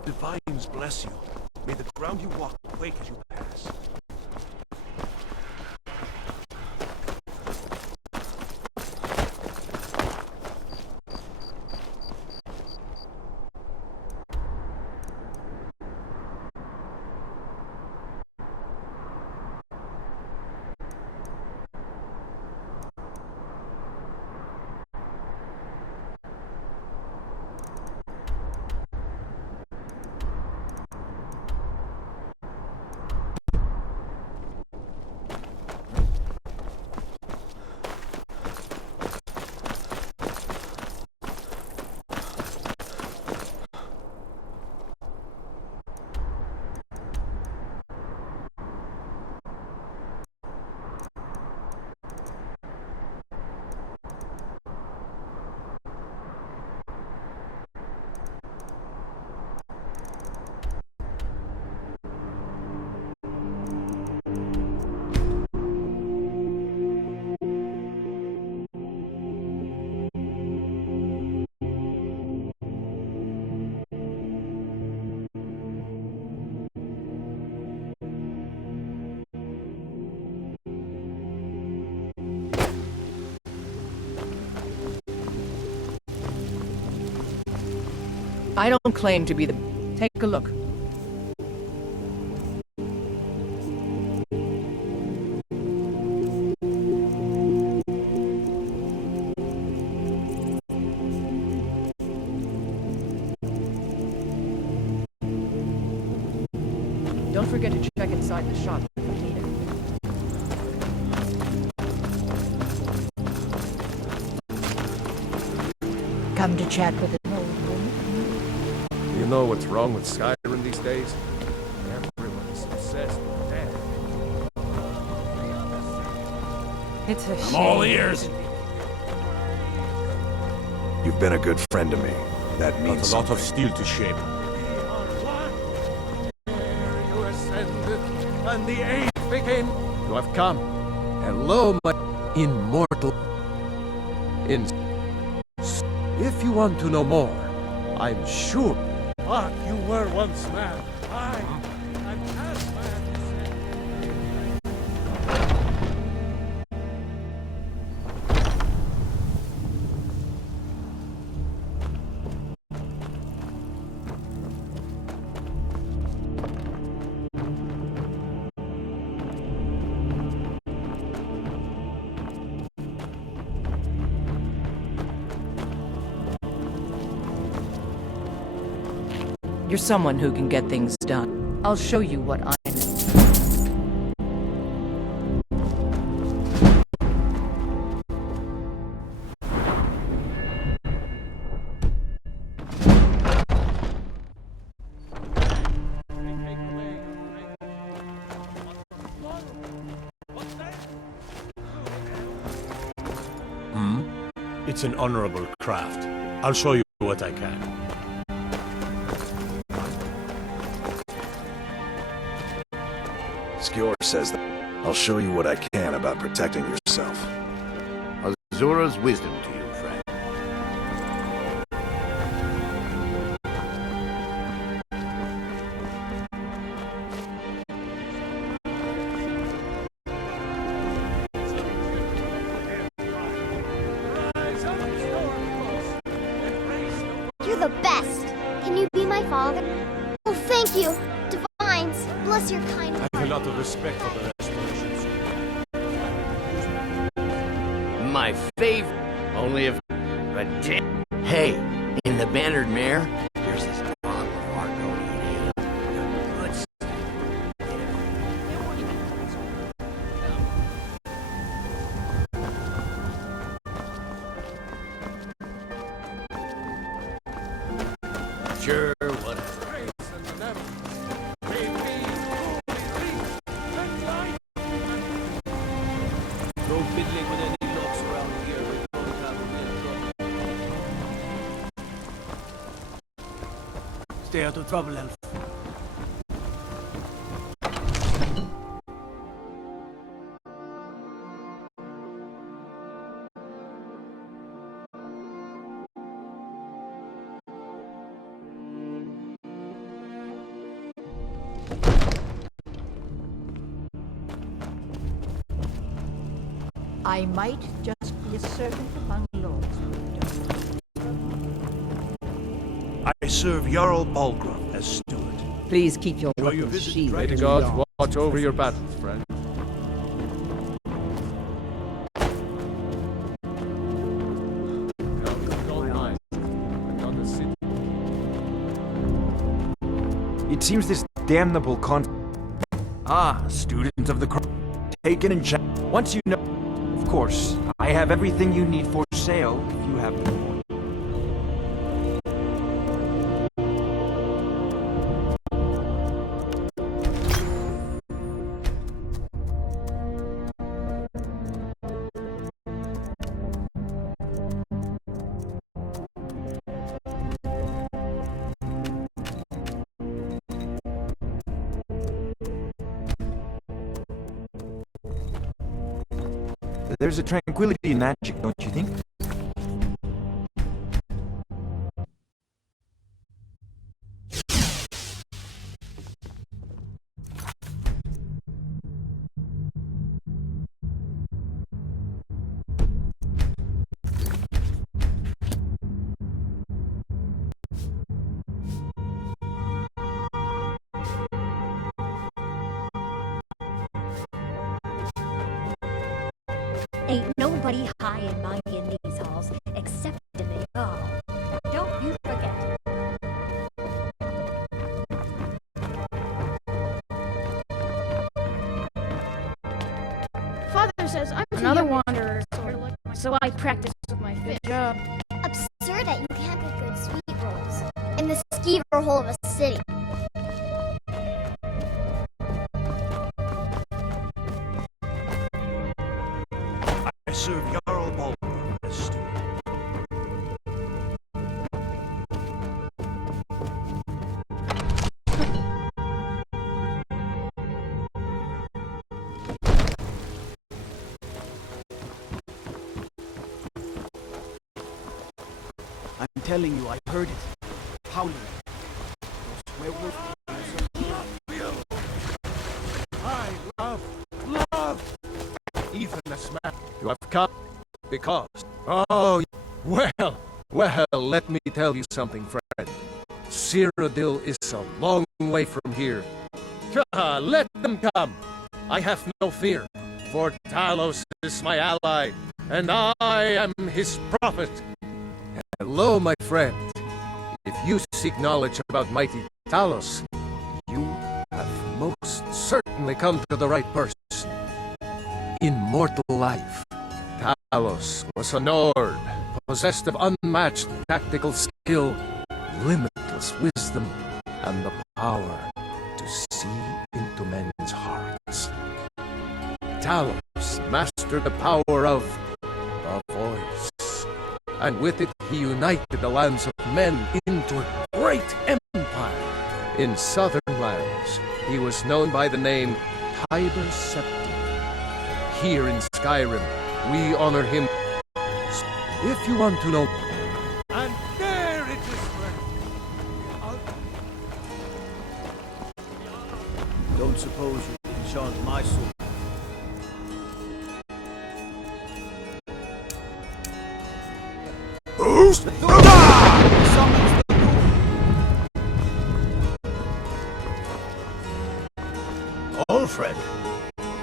Divines bless you. May the ground you walk quake as you pass. I don't claim to be the... Take a look. Don't forget to check inside the shop if you need it. Come to chat with an old woman? You know what's wrong with Skyrim these days? Everyone's obsessed with death. It's a shame. I'm all ears. You've been a good friend to me. That means That's a lot of steel to shape. You ascended, and the age became... You have come. Hello, my immortal... If you want to know more, I'm sure. But you were once man. I'm past man. You're someone who can get things done. I'll show you what I know. It's an honorable craft. I'll show you what I can. Skjor says that. I'll show you what I can about protecting yourself. Azura's wisdom to you, friend. You're the best. Can you be my father? Oh, thank you. Divines, bless your kind heart. I have a lot of respect for the restorations. My favorite. Only if... But hey, in the Bannered Mare, there's this bottle of Argonian ale. Good stuff. Sure, whatever. No fiddling with any locks around here. We don't have any trouble. Stay out of trouble, Elf. I might just be a servant among lords. I serve Jarl Balgruuf as steward. Please keep your Enjoy your weapons visit, shielded. May the gods watch over your battles, friend. It seems this damnable student of the taken in check. Once you know, of course, I have everything you need for sale if you have more. There's a tranquility in magic, don't you think? Ain't nobody high and mighty in these halls except the Jarl. Don't you forget. Father says I'm another wanderer, so I practice with my fish. Absurd that you can't get good sweet rolls in the skeever hole of a city. I serve Jarl Balgruuf as steward. I'm telling you, I heard it. Howling. Those werewolves. I love, even a smack. You have come because, oh, well, let me tell you something, friend. Cyrodiil is a long way from here. Let them come. I have no fear, for Talos is my ally, and I am his prophet. Hello, my friend. If you seek knowledge about mighty Talos, you have most certainly come to the right person. In mortal life, Talos was a Nord, possessed of unmatched tactical skill, limitless wisdom, and the power to see into men's hearts. Talos mastered the power of the voice, and with it he united the lands of men into a great empire. In southern lands, he was known by the name Tiber Septim. Here in Skyrim, we honor him. If you want to know... And there it is, friend. Don't suppose you can enchant my sword. Old friend,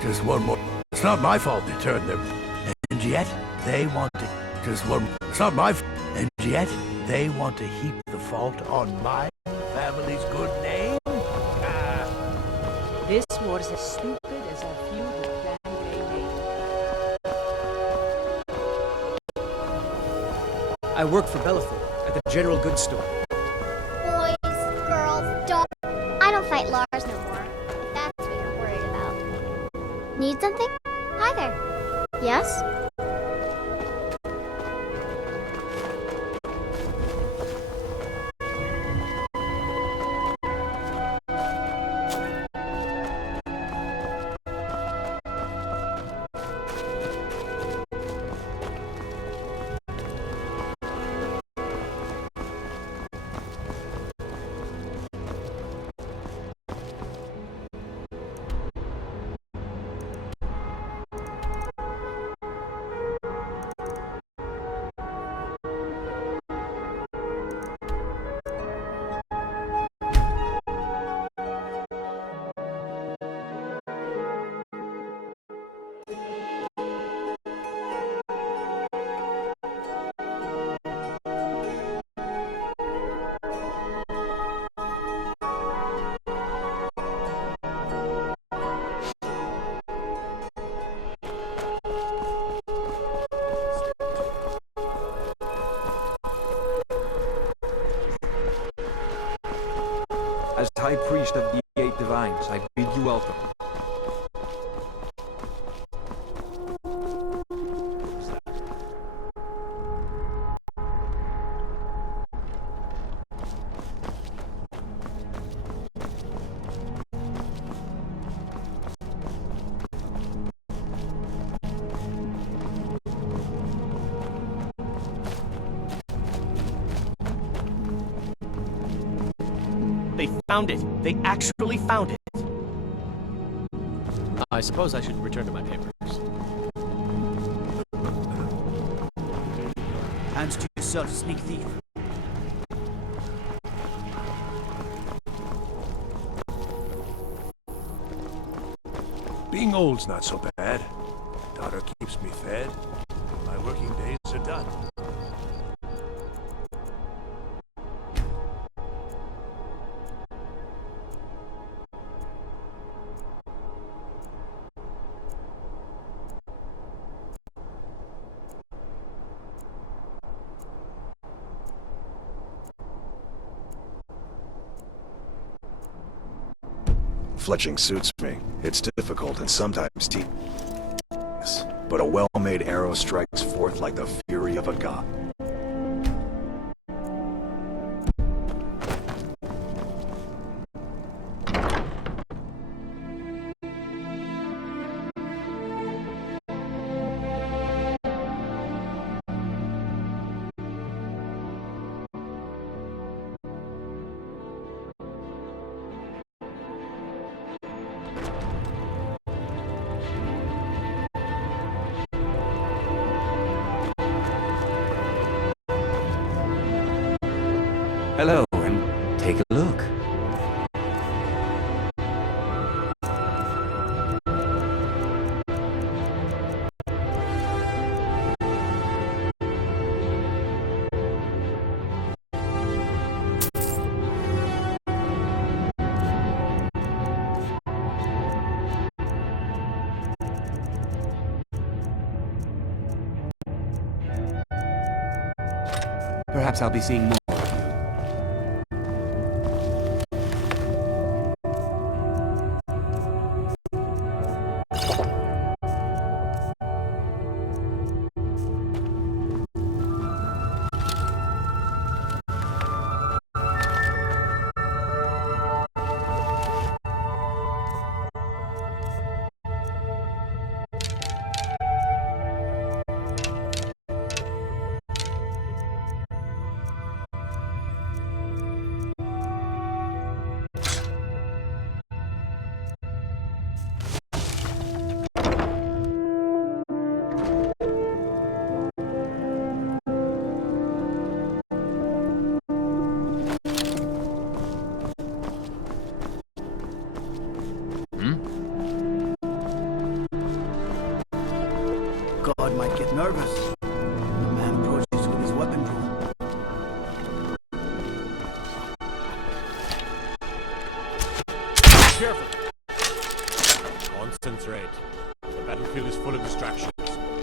just one more. It's not my fault they turned them. And yet, they want to... Just one... It's not my fault. And yet, they want to heap the fault on my family's good name? This was as stupid as a feud with I work for Bellafor at the general goods store. Boys, girls, dogs. I don't fight Lars no more. If that's what you're worried about. Need something? Hi there. Yes? High Priest of the Eight Divines, I bid you welcome. They found it. They actually found it. I suppose I should return to my papers. Hands to yourself, sneak thief. Being old's not so bad. Daughter keeps me fed. My working days are done. Fletching suits me. It's difficult and sometimes tedious, but a well-made arrow strikes forth like the fury of a god. Hello, and take a look. Perhaps I'll be seeing more. God might get nervous. The man approaches with his weapon drawn. Careful! Concentrate. The battlefield is full of distractions.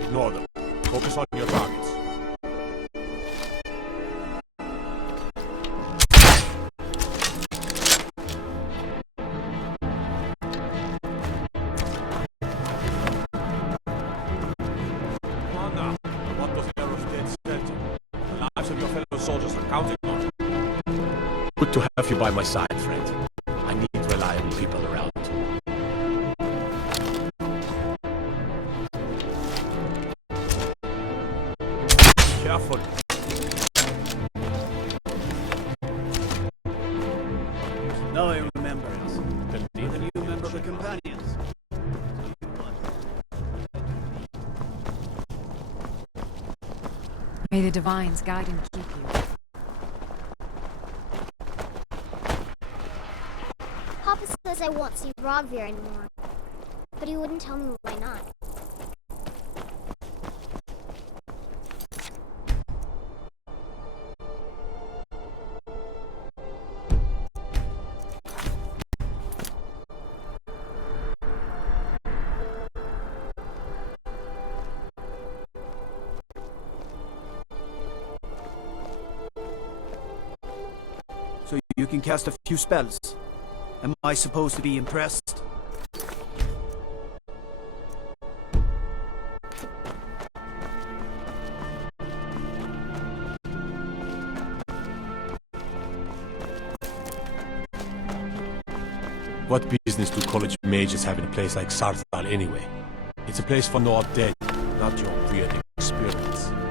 Ignore them. Focus on your targets. Come on now. What those arrows did said. The lives of your fellow soldiers are counting on you. Good to have you by my side, friend. I need reliable people around. Careful. Now I remember it. The new member of the companions. May the divines guide and keep you. Papa says I won't see Rogvir anymore, but he wouldn't tell me why not. So you can cast a few spells. Am I supposed to be impressed? What business do college mages have in a place like Sarthal anyway? It's a place for no dead, not your weird experience.